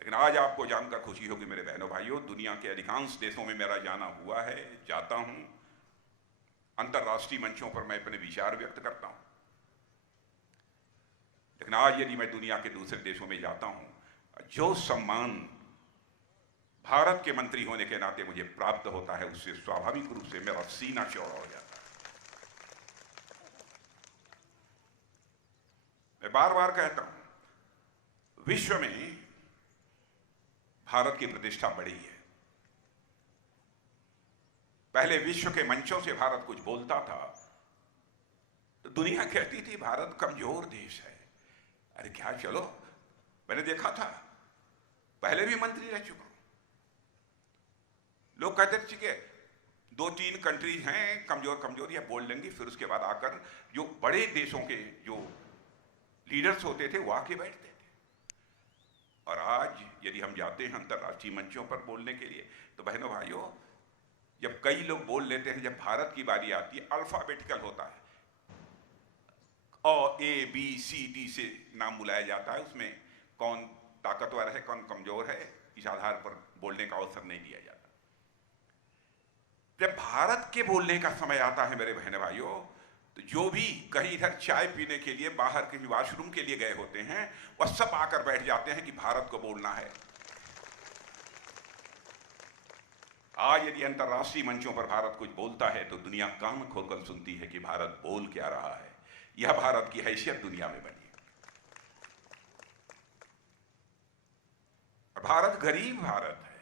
लेकिन आज आपको जानकर खुशी होगी मेरे बहनों भाइयों, दुनिया के अधिकांश देशों में मेरा जाना हुआ है, जाता हूं, अंतर्राष्ट्रीय मंचों पर मैं अपने विचार व्यक्त करता हूं। लेकिन आज यदि मैं दुनिया के दूसरे देशों में जाता हूं, जो सम्मान भारत के मंत्री होने के नाते मुझे प्राप्त होता है, उससे स्वाभाविक रूप से मेरा सीना चौड़ा हो जाता है। मैं बार बार कहता हूं, विश्व में भारत की प्रतिष्ठा बढ़ी है। पहले विश्व के मंचों से भारत कुछ बोलता था तो दुनिया कहती थी भारत कमजोर देश है। अरे क्या, चलो, मैंने देखा था, पहले भी मंत्री रह चुका हूं। लोग कहते थे कि 2-3 कंट्रीज हैं कमजोर या बोल लेंगी, फिर उसके बाद आकर जो बड़े देशों के जो लीडर्स होते थे वो आके बैठते थे। और आज यदि हम जाते हैं अंतर्राष्ट्रीय मंचों पर बोलने के लिए, तो बहनों भाइयों, जब कई लोग बोल लेते हैं, जब भारत की बारी आती है, अल्फाबेटिकल होता है, A-B-C-D से नाम बुलाया जाता है। उसमें कौन ताकतवर है कौन कमजोर है, इस आधार पर बोलने का अवसर नहीं दिया जाता। जब भारत के बोलने का समय आता है मेरे बहन भाइयों, तो जो भी कहीं इधर चाय पीने के लिए बाहर के वॉशरूम के लिए गए होते हैं, वह सब आकर बैठ जाते हैं कि भारत को बोलना है। आज यदि अंतर्राष्ट्रीय मंचों पर भारत कुछ बोलता है तो दुनिया कान खोलकर सुनती है कि भारत बोल क्या रहा है। यह भारत की हैसियत दुनिया में बनी। भारत गरीब भारत है।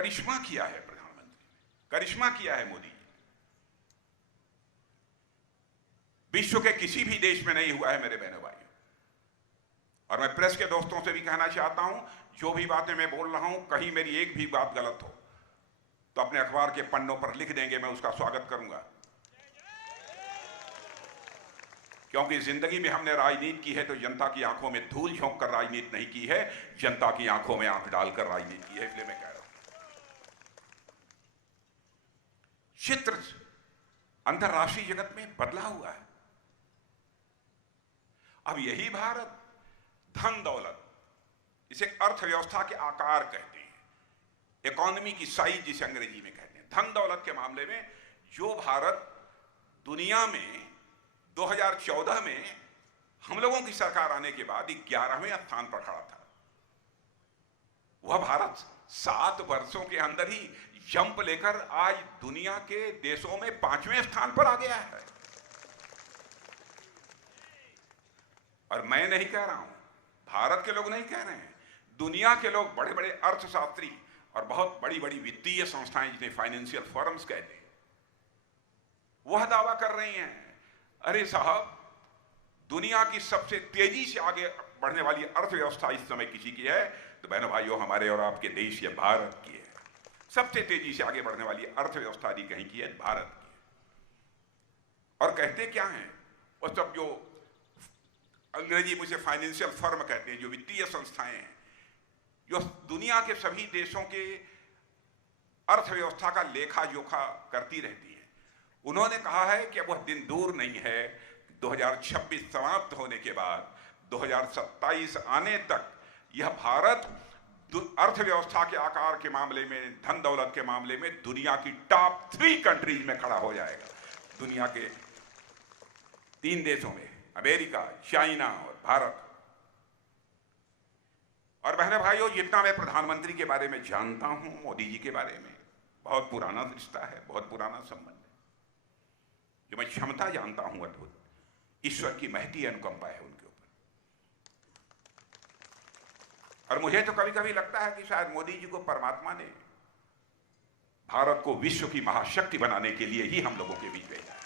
करिश्मा किया है प्रधानमंत्री ने, करिश्मा किया है मोदी जी। विश्व के किसी भी देश में नहीं हुआ है मेरे बहनों भाइयों। और मैं प्रेस के दोस्तों से भी कहना चाहता हूं, जो भी बातें मैं बोल रहा हूं, कहीं मेरी एक भी बात गलत हो तो अपने अखबार के पन्नों पर लिख देंगे, मैं उसका स्वागत करूंगा। क्योंकि जिंदगी में हमने राजनीति की है तो जनता की आंखों में धूल झोंक कर राजनीति नहीं की है, जनता की आंखों में आंख डालकर राजनीति की है, इसलिए मैं कह रहा हूं। चित्र अंतरराष्ट्रीय जगत में बदला हुआ है। अब यही भारत धन दौलत, इसे अर्थव्यवस्था के आकार कहते हैं, इकोनॉमी की साइज जिसे अंग्रेजी में कहते हैं, धन दौलत के मामले में जो भारत दुनिया में 2014 में हम लोगों की सरकार आने के बाद 11वें स्थान पर खड़ा था, वह भारत 7 वर्षों के अंदर ही जंप लेकर आज दुनिया के देशों में 5वें स्थान पर आ गया है। और मैं नहीं कह रहा हूं, भारत के लोग नहीं कह रहे हैं, दुनिया के लोग, बड़े बड़े अर्थशास्त्री और बहुत बड़ी बड़ी वित्तीय संस्थाएं जिन्हें फाइनेंशियल फर्म्स कहते हैं, वह दावा कर रही हैं, अरे साहब, दुनिया की सबसे तेजी से आगे बढ़ने वाली अर्थव्यवस्था इस समय किसी की है तो बहनों भाइयों हमारे और आपके देश या भारत की है। सबसे तेजी से आगे बढ़ने वाली अर्थव्यवस्था यदि कहीं की है, भारत की है। और कहते क्या हैं वो सब, जो अंग्रेजी में उसे फाइनेंशियल फर्म कहते हैं, जो वित्तीय संस्थाएं हैं, जो दुनिया के सभी देशों के अर्थव्यवस्था का लेखा जोखा करती रहती है, उन्होंने कहा है कि वह दिन दूर नहीं है, 2026 समाप्त होने के बाद 2027 आने तक यह भारत अर्थव्यवस्था के आकार के मामले में, धन दौलत के मामले में दुनिया की टॉप 3 कंट्रीज में खड़ा हो जाएगा। दुनिया के 3 देशों में, अमेरिका, चाइना और भारत। और बहने भाइयों, जितना मैं प्रधानमंत्री के बारे में जानता हूं, मोदी जी के बारे में, बहुत पुराना रिश्ता है, बहुत पुराना संबंध है। जो मैं क्षमता जानता हूं अद्भुत, ईश्वर की महती अनुकंपा है उनके ऊपर। और मुझे तो कभी कभी लगता है कि शायद मोदी जी को परमात्मा ने भारत को विश्व की महाशक्ति बनाने के लिए ही हम लोगों के बीच भेजा है।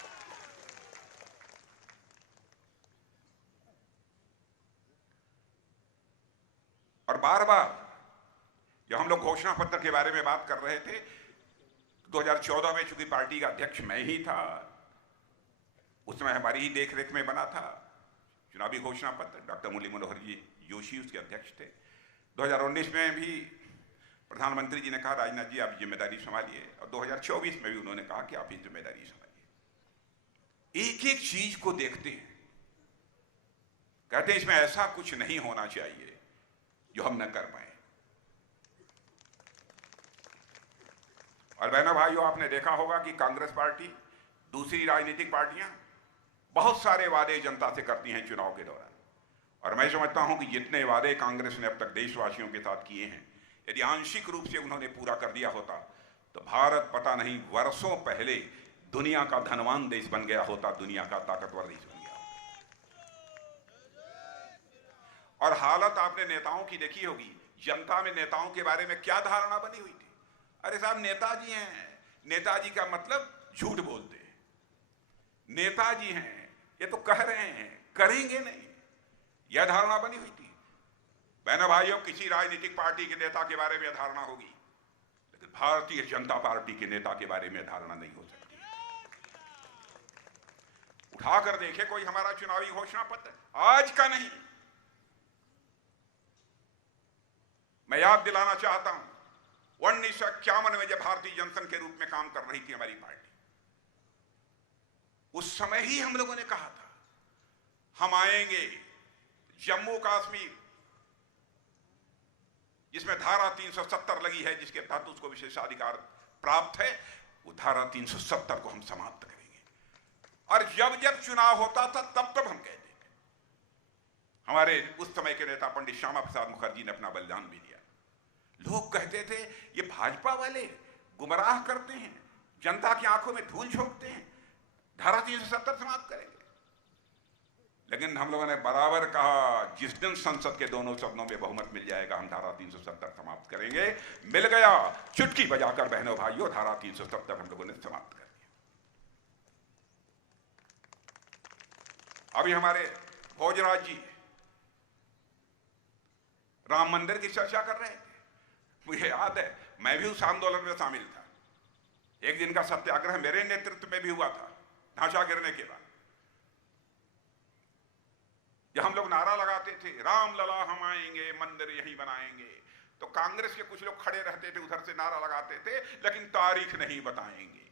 और बार बार जब हम लोग घोषणा पत्र के बारे में बात कर रहे थे, 2014 में चूंकि पार्टी का अध्यक्ष मैं ही था, उस समय हमारी ही देखरेख में बना था चुनावी घोषणा पत्र, डॉक्टर मुरली मनोहर जी जोशी उसके अध्यक्ष थे। 2019 में भी प्रधानमंत्री जी ने कहा, राजनाथ जी आप जिम्मेदारी संभालिए, और 2024 में भी उन्होंने कहा कि आप ही जिम्मेदारी संभालिए। एक एक चीज को देखते हैं, कहते हैं इसमें ऐसा कुछ नहीं होना चाहिए जो हम न कर पाए। और बहनों भाइयों, आपने देखा होगा कि कांग्रेस पार्टी, दूसरी राजनीतिक पार्टियां बहुत सारे वादे जनता से करती हैं चुनाव के दौरान, और मैं समझता हूं कि जितने वादे कांग्रेस ने अब तक देशवासियों के साथ किए हैं, यदि आंशिक रूप से उन्होंने पूरा कर दिया होता तो भारत पता नहीं वर्षों पहले दुनिया का धनवान देश बन गया होता, दुनिया का ताकतवर देश बन गया होता। और हालत आपने नेताओं की देखी होगी, जनता में नेताओं के बारे में क्या धारणा बनी हुई थी। अरे साहब, नेताजी हैं, नेताजी का मतलब झूठ बोलते हैं, नेताजी हैं ये तो कह रहे हैं, करेंगे नहीं, यह धारणा बनी हुई थी। बहनों भाइयों, किसी राजनीतिक पार्टी के नेता के बारे में धारणा होगी, लेकिन भारतीय जनता पार्टी के नेता के बारे में धारणा नहीं हो सकती। उठाकर देखे कोई हमारा चुनावी घोषणा पत्र, आज का नहीं। मैं याद दिलाना चाहता हूं, 1951 में जब भारतीय जनसंघ के रूप में काम कर रही थी हमारी पार्टी, उस समय ही हम लोगों ने कहा था हम आएंगे, जम्मू कश्मीर जिसमें धारा 370 लगी है, जिसके तहत उसको विशेषाधिकार प्राप्त है, वो धारा 370 को हम समाप्त करेंगे। और जब जब चुनाव होता था तब तब हम कहते थे। हमारे उस समय के नेता पंडित श्यामा प्रसाद मुखर्जी ने अपना बलिदान भी दिया। लोग कहते थे ये भाजपा वाले गुमराह करते हैं, जनता की आंखों में धूल झोंकते हैं, धारा 370 समाप्त करेंगे। लेकिन हम लोगों ने बराबर कहा जिस दिन संसद के दोनों सदनों में बहुमत मिल जाएगा हम धारा 370 समाप्त करेंगे। मिल गया, चुटकी बजाकर बहनों भाइयों धारा 370 हम लोगों ने समाप्त कर दिया। अभी हमारे भोजराज जी राम मंदिर की चर्चा कर रहे थे। मुझे याद है मैं भी उस आंदोलन में शामिल था। एक दिन का सत्याग्रह मेरे नेतृत्व में भी हुआ था ढांचा गिरने के बाद। जब हम लोग नारा लगाते थे राम लला हम आएंगे मंदिर यहीं बनाएंगे, तो कांग्रेस के कुछ लोग खड़े रहते थे उधर से नारा लगाते थे लेकिन तारीख नहीं बताएंगे।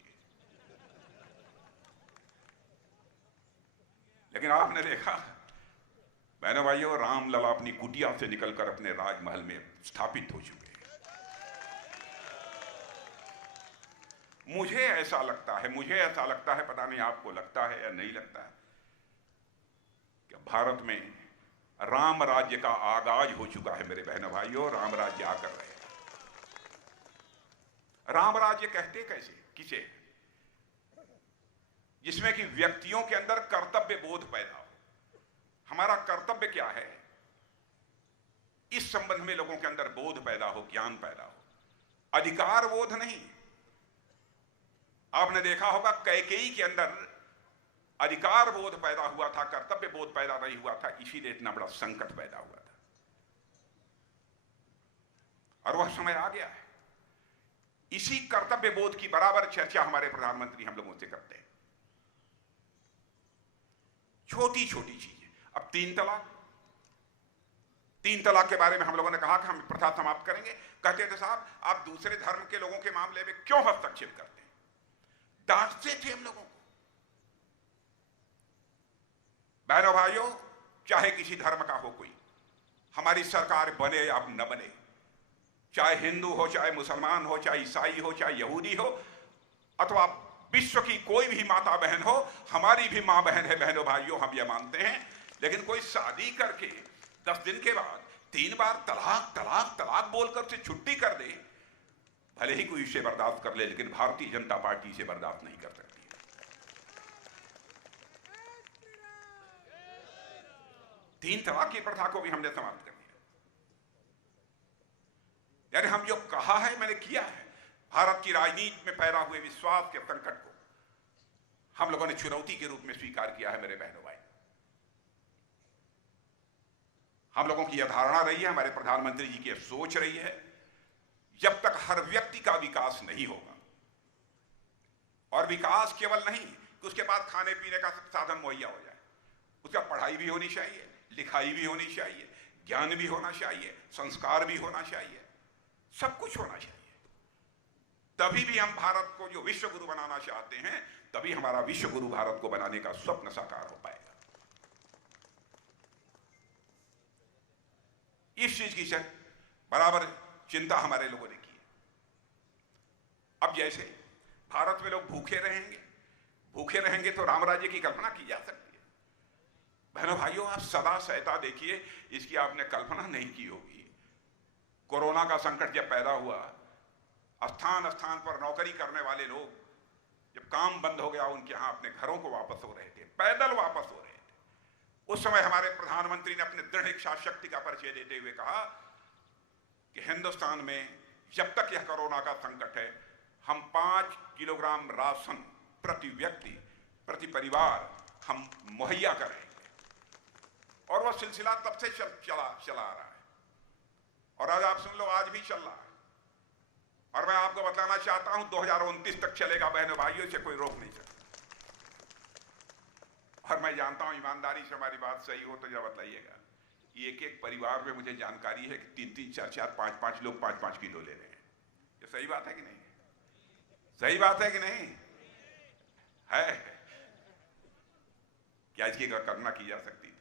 लेकिन आपने देखा बहनों भाइयों राम लला अपनी कुटिया से निकलकर अपने राजमहल में स्थापित हो चुके हैं। मुझे ऐसा लगता है, पता नहीं आपको लगता है या नहीं लगता है, कि भारत में राम राज्य का आगाज हो चुका है। मेरे बहनों भाइयों राम राज्य आकर रहे। राम राज्य कहते कैसे किसे? जिसमें कि व्यक्तियों के अंदर कर्तव्य बोध पैदा हो। हमारा कर्तव्य क्या है, इस संबंध में लोगों के अंदर बोध पैदा हो, ज्ञान पैदा हो, अधिकार बोध नहीं। आपने देखा होगा कैकेयी के अंदर अधिकार बोध पैदा हुआ था, कर्तव्य बोध पैदा नहीं हुआ था, इसीलिए इतना बड़ा संकट पैदा हुआ था। और वह समय आ गया है। इसी कर्तव्य बोध की बराबर चर्चा हमारे प्रधानमंत्री हम लोगों से करते हैं। छोटी छोटी चीजें, अब 3 तलाक के बारे में हम लोगों ने कहा कि हम प्रथा समाप्त करेंगे। कहते थे साहब आप दूसरे धर्म के लोगों के मामले में क्यों हस्तक्षेप करते हैं? डांटते थे हम लोगों को। बहनों भाइयों चाहे किसी धर्म का हो कोई, हमारी सरकार बने या न बने, चाहे हिंदू हो, चाहे मुसलमान हो, चाहे ईसाई हो, चाहे यहूदी हो, अथवा विश्व की कोई भी माता बहन हो, हमारी भी मां बहन है बहनों भाइयों, हम ये मानते हैं। लेकिन कोई शादी करके 10 दिन के बाद 3 बार तलाक तलाक तलाक बोलकर से छुट्टी कर दे, भले ही कोई इसे बर्दाश्त कर ले, लेकिन भारतीय जनता पार्टी इसे बर्दाश्त नहीं कर सकती। 3 तलाक की प्रथा को भी हमने समाप्त कर दिया। यानी हम जो कहा है मैंने किया है। भारत की राजनीति में पैदा हुए विश्वास के संकट को हम लोगों ने चुनौती के रूप में स्वीकार किया है। मेरे बहनों भाई, हम लोगों की यह धारणा रही है, हमारे प्रधानमंत्री जी की सोच रही है, जब तक हर व्यक्ति का विकास नहीं होगा, और विकास केवल नहीं कि उसके बाद खाने पीने का साधन मुहैया हो जाए, उसका पढ़ाई भी होनी चाहिए, लिखाई भी होनी चाहिए, ज्ञान भी होना चाहिए, संस्कार भी होना चाहिए, सब कुछ होना चाहिए। तभी भी हम भारत को जो विश्व गुरु बनाना चाहते हैं, तभी हमारा विश्व गुरु भारत को बनाने का स्वप्न साकार हो पाएगा। इस चीज की बराबर चिंता हमारे लोगों ने की है। अब जैसे भारत में लोग भूखे रहेंगे तो राम राज्य की कल्पना की जा सकती है। बहनों भाइयों आप सदा सहता देखिए, इसकी आपने कल्पना नहीं की होगी। कोरोना का संकट जब पैदा हुआ, स्थान स्थान पर नौकरी करने वाले लोग जब काम बंद हो गया, उनके यहां अपने घरों को वापस हो रहे थे, पैदल वापस हो रहे थे। उस समय हमारे प्रधानमंत्री ने अपने दृढ़ इच्छा शक्ति का परिचय देते हुए कहा कि हिंदुस्तान में जब तक यह कोरोना का संकट है, हम 5 किलोग्राम राशन प्रति व्यक्ति प्रति परिवार हम मुहैया करेंगे। और वह सिलसिला तब से चला आ रहा है, और आज आप सुन लो, आज भी चल रहा है। और मैं आपको बताना चाहता हूं 2029 तक चलेगा बहनों भाइयों, से कोई रोक नहीं सकता। और मैं जानता हूं ईमानदारी से हमारी बात सही हो तो जरा बताइएगा। एक एक परिवार में मुझे जानकारी है कि 3-3, 4-4, 5-5 लोग 5-5 किलो ले रहे हैं। ये सही बात है कि नहीं? सही बात है कि नहीं है? क्या इसकी कल्पना की जा सकती थी?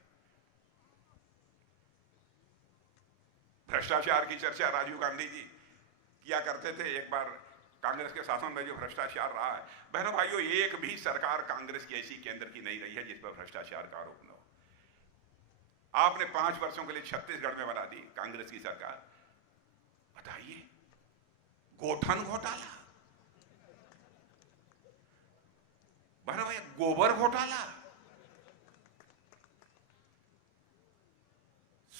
भ्रष्टाचार की चर्चा राजीव गांधी जी किया करते थे। एक बार कांग्रेस के शासन में जो भ्रष्टाचार रहा है, बहनों भाइयों एक भी सरकार कांग्रेस की ऐसी केंद्र की नहीं रही है जिस पर भ्रष्टाचार का आरोप न हो। आपने 5 वर्षों के लिए छत्तीसगढ़ में बना दी कांग्रेस की सरकार। बताइए, गोठन घोटाला, बहनों भाई गोबर घोटाला,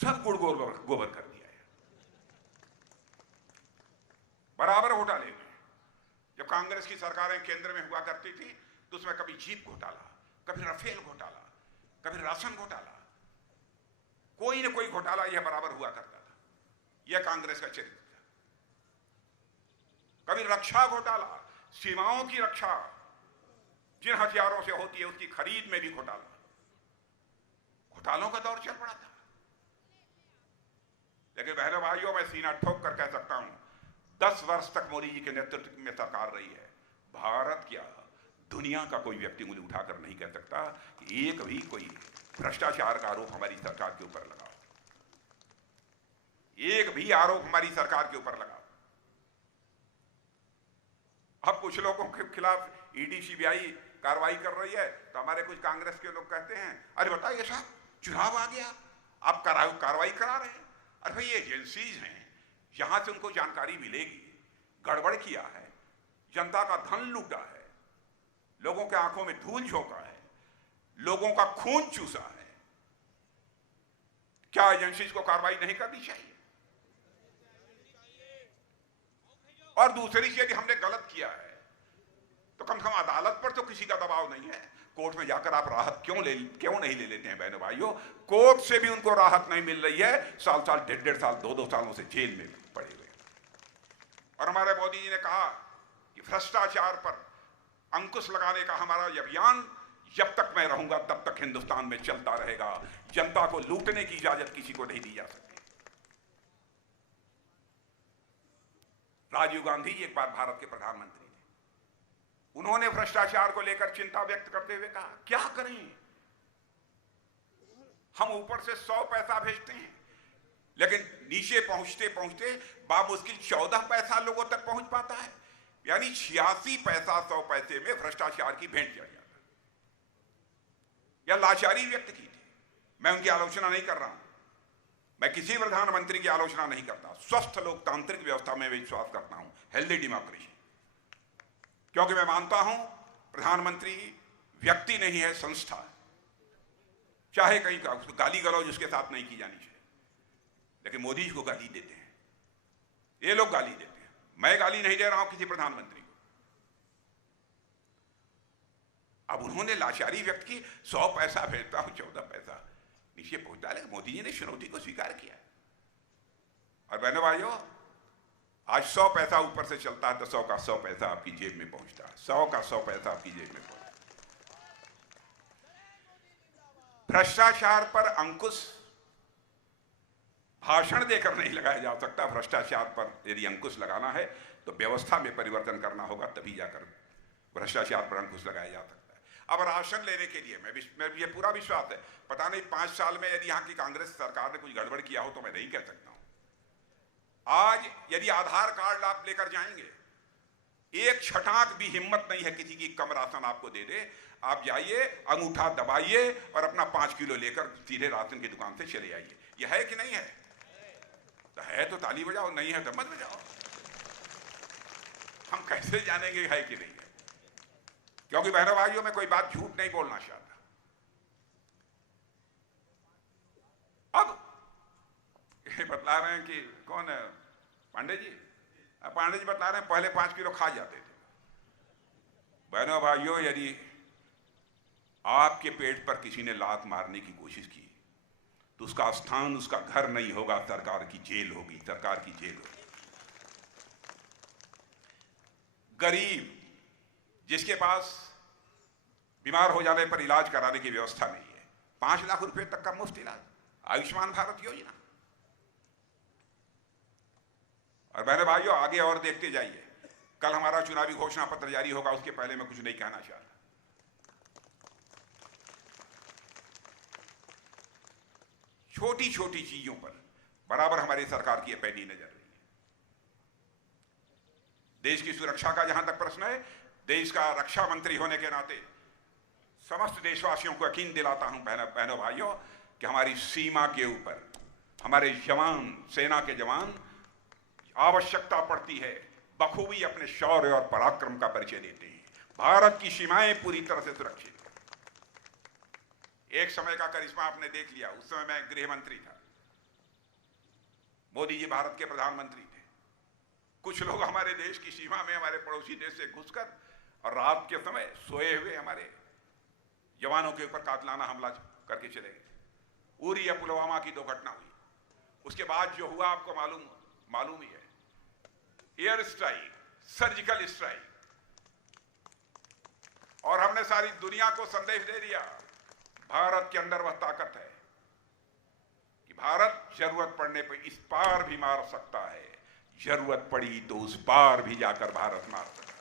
सब गुड़ गोबर कर दिया है। बराबर घोटाले में जब कांग्रेस की सरकारें केंद्र में हुआ करती थी तो उसमें कभी जीप घोटाला, कभी राफेल घोटाला, कभी राशन घोटाला, कोई न कोई घोटाला यह बराबर हुआ करता था। यह कांग्रेस का चरित्र था। कभी रक्षा घोटाला, सीमाओं की रक्षा जिन हथियारों से होती है उसकी खरीद में भी घोटाला, घोटालों का दौर चल पड़ा था। लेकिन बहनों भाइयों, मैं सीना ठोक कर कह सकता हूं 10 वर्ष तक मोदी जी के नेतृत्व में सरकार रही है। भारत क्या दुनिया का कोई व्यक्ति उंगली उठाकर नहीं कह सकता कि एक भी कोई भ्रष्टाचार का आरोप हमारी सरकार के ऊपर लगा, एक भी आरोप हमारी सरकार के ऊपर लगा। अब कुछ लोगों के खिलाफ ईडी सीबीआई कार्रवाई कर रही है तो हमारे कुछ कांग्रेस के लोग कहते हैं अरे बताइए साहब, चुनाव आ गया, आप कार्रवाई करा रहे हैं। अरे भाई, ये एजेंसीज हैं, यहां से उनको जानकारी मिलेगी, गड़बड़ किया है, जनता का धन लूटा है, लोगों के आंखों में धूल झोंका है, लोगों का खून चूसा है, क्या एजेंसीज को कार्रवाई नहीं करनी चाहिए? और दूसरी चीज, यदि हमने गलत किया है तो कम से कम अदालत पर तो किसी का दबाव नहीं है। कोर्ट में जाकर आप राहत क्यों नहीं ले लेते हैं बहनों भाइयों? कोर्ट से भी उनको राहत नहीं मिल रही है, साल 1.5 साल 2 सालों से जेल में पड़े हुए। और हमारे मोदी जी ने कहा कि भ्रष्टाचार पर अंकुश लगाने का हमारा अभियान जब तक मैं रहूंगा तब तक हिंदुस्तान में चलता रहेगा। जनता को लूटने की इजाजत किसी को नहीं दी जा सकती। राजीव गांधी एक बार भारत के प्रधानमंत्री थे। उन्होंने भ्रष्टाचार को लेकर चिंता व्यक्त करते हुए कहा, क्या करें, हम ऊपर से 100 पैसा भेजते हैं लेकिन नीचे पहुंचते पहुंचते बामुश्किल 14 पैसा लोगों तक पहुंच पाता है। यानी 86 पैसा 100 पैसे में भ्रष्टाचार की भेंट चढ़ जाता। यह लाचारी व्यक्त की थी। मैं उनकी आलोचना नहीं कर रहा हूं, मैं किसी प्रधानमंत्री की आलोचना नहीं करता। स्वस्थ लोकतांत्रिक व्यवस्था में विश्वास करता हूं, हेल्दी डेमोक्रेसी, क्योंकि मैं मानता हूं प्रधानमंत्री व्यक्ति नहीं है, संस्था है। चाहे कहीं का गाली गलौज उसके साथ नहीं की जानी चाहिए, लेकिन मोदी जी को गाली देते हैं, ये लोग गाली देते हैं। मैं गाली नहीं दे रहा हूं किसी प्रधानमंत्री को। अब उन्होंने लाचारी व्यक्त की, 100 पैसा भेजता हूं 14 पैसा नीचे पहुंचता है। मोदी जी ने चुनौती को स्वीकार किया। और बहनों भाइयों, आज 100 पैसा ऊपर से चलता है तो 100 का 100 पैसा आपकी जेब में पहुंचता है, 100 का 100 पैसा आपकी जेब में पहुंचता है। भ्रष्टाचार पर अंकुश भाषण देकर नहीं लगाया जा सकता। भ्रष्टाचार पर यदि अंकुश लगाना है तो व्यवस्था में परिवर्तन करना होगा, तभी जाकर भ्रष्टाचार पर अंकुश लगाया जा सकता है। अब राशन लेने के लिए मैं ये पूरा विश्वास है, पता नहीं 5 साल में यदि यहाँ की कांग्रेस सरकार ने कुछ गड़बड़ किया हो तो मैं नहीं कह सकता हूं। आज यदि आधार कार्ड आप लेकर जाएंगे, एक छटाक भी हिम्मत नहीं है किसी की कम राशन आपको दे दे। आप जाइए, अंगूठा दबाइए और अपना 5 किलो लेकर सीधे राशन की दुकान से चले आइए। यह है कि नहीं है? तो है तो ताली बजाओ, नहीं है तो मत बजाओ। हम कैसे जानेंगे है कि नहीं है? क्योंकि बहनों भाइयों, मैं कोई बात झूठ नहीं बोलना चाहता। अब ये बतला रहे हैं कि कौन है पांडे जी? पांडे जी बतला रहे हैं पहले 5 किलो खा जाते थे। बहनों भाइयों, यदि आपके पेट पर किसी ने लात मारने की कोशिश की तो उसका स्थान उसका घर नहीं होगा, सरकार की जेल होगी, सरकार की जेल होगी। गरीब जिसके पास बीमार हो जाने पर इलाज कराने की व्यवस्था नहीं है, 5 लाख रुपए तक का मुफ्त इलाज, आयुष्मान भारत योजना। और बहनों भाइयों, आगे और देखते जाइए। कल हमारा चुनावी घोषणा पत्र जारी होगा, उसके पहले मैं कुछ नहीं कहना चाहता। छोटी छोटी चीजों पर बराबर हमारी सरकार की पैनी नजर रही है। देश की सुरक्षा का जहां तक प्रश्न है, देश का रक्षा मंत्री होने के नाते समस्त देशवासियों को यकीन दिलाता हूं बहनों भाइयों कि हमारी सीमा के ऊपर हमारे जवान, सेना के जवान आवश्यकता पड़ती है बखूबी अपने शौर्य और पराक्रम का परिचय देते हैं। भारत की सीमाएं पूरी तरह से सुरक्षित। एक समय का करिश्मा आपने देख लिया। उस समय मैं गृह मंत्री था, मोदी जी भारत के प्रधानमंत्री थे। कुछ लोग हमारे देश की सीमा में हमारे पड़ोसी देश से घुसकर और रात के समय सोए हुए हमारे जवानों के ऊपर कातिलाना हमला करके चले गए। उरी या पुलवामा की 2 घटना हुई। उसके बाद जो हुआ आपको मालूम ही है। एयर स्ट्राइक, सर्जिकल स्ट्राइक, और हमने सारी दुनिया को संदेश दे दिया भारत के अंदर वह ताकत है कि भारत जरूरत पड़ने पर इस पार भी मार सकता है, जरूरत पड़ी तो उस पार भी जाकर भारत मार सकता है।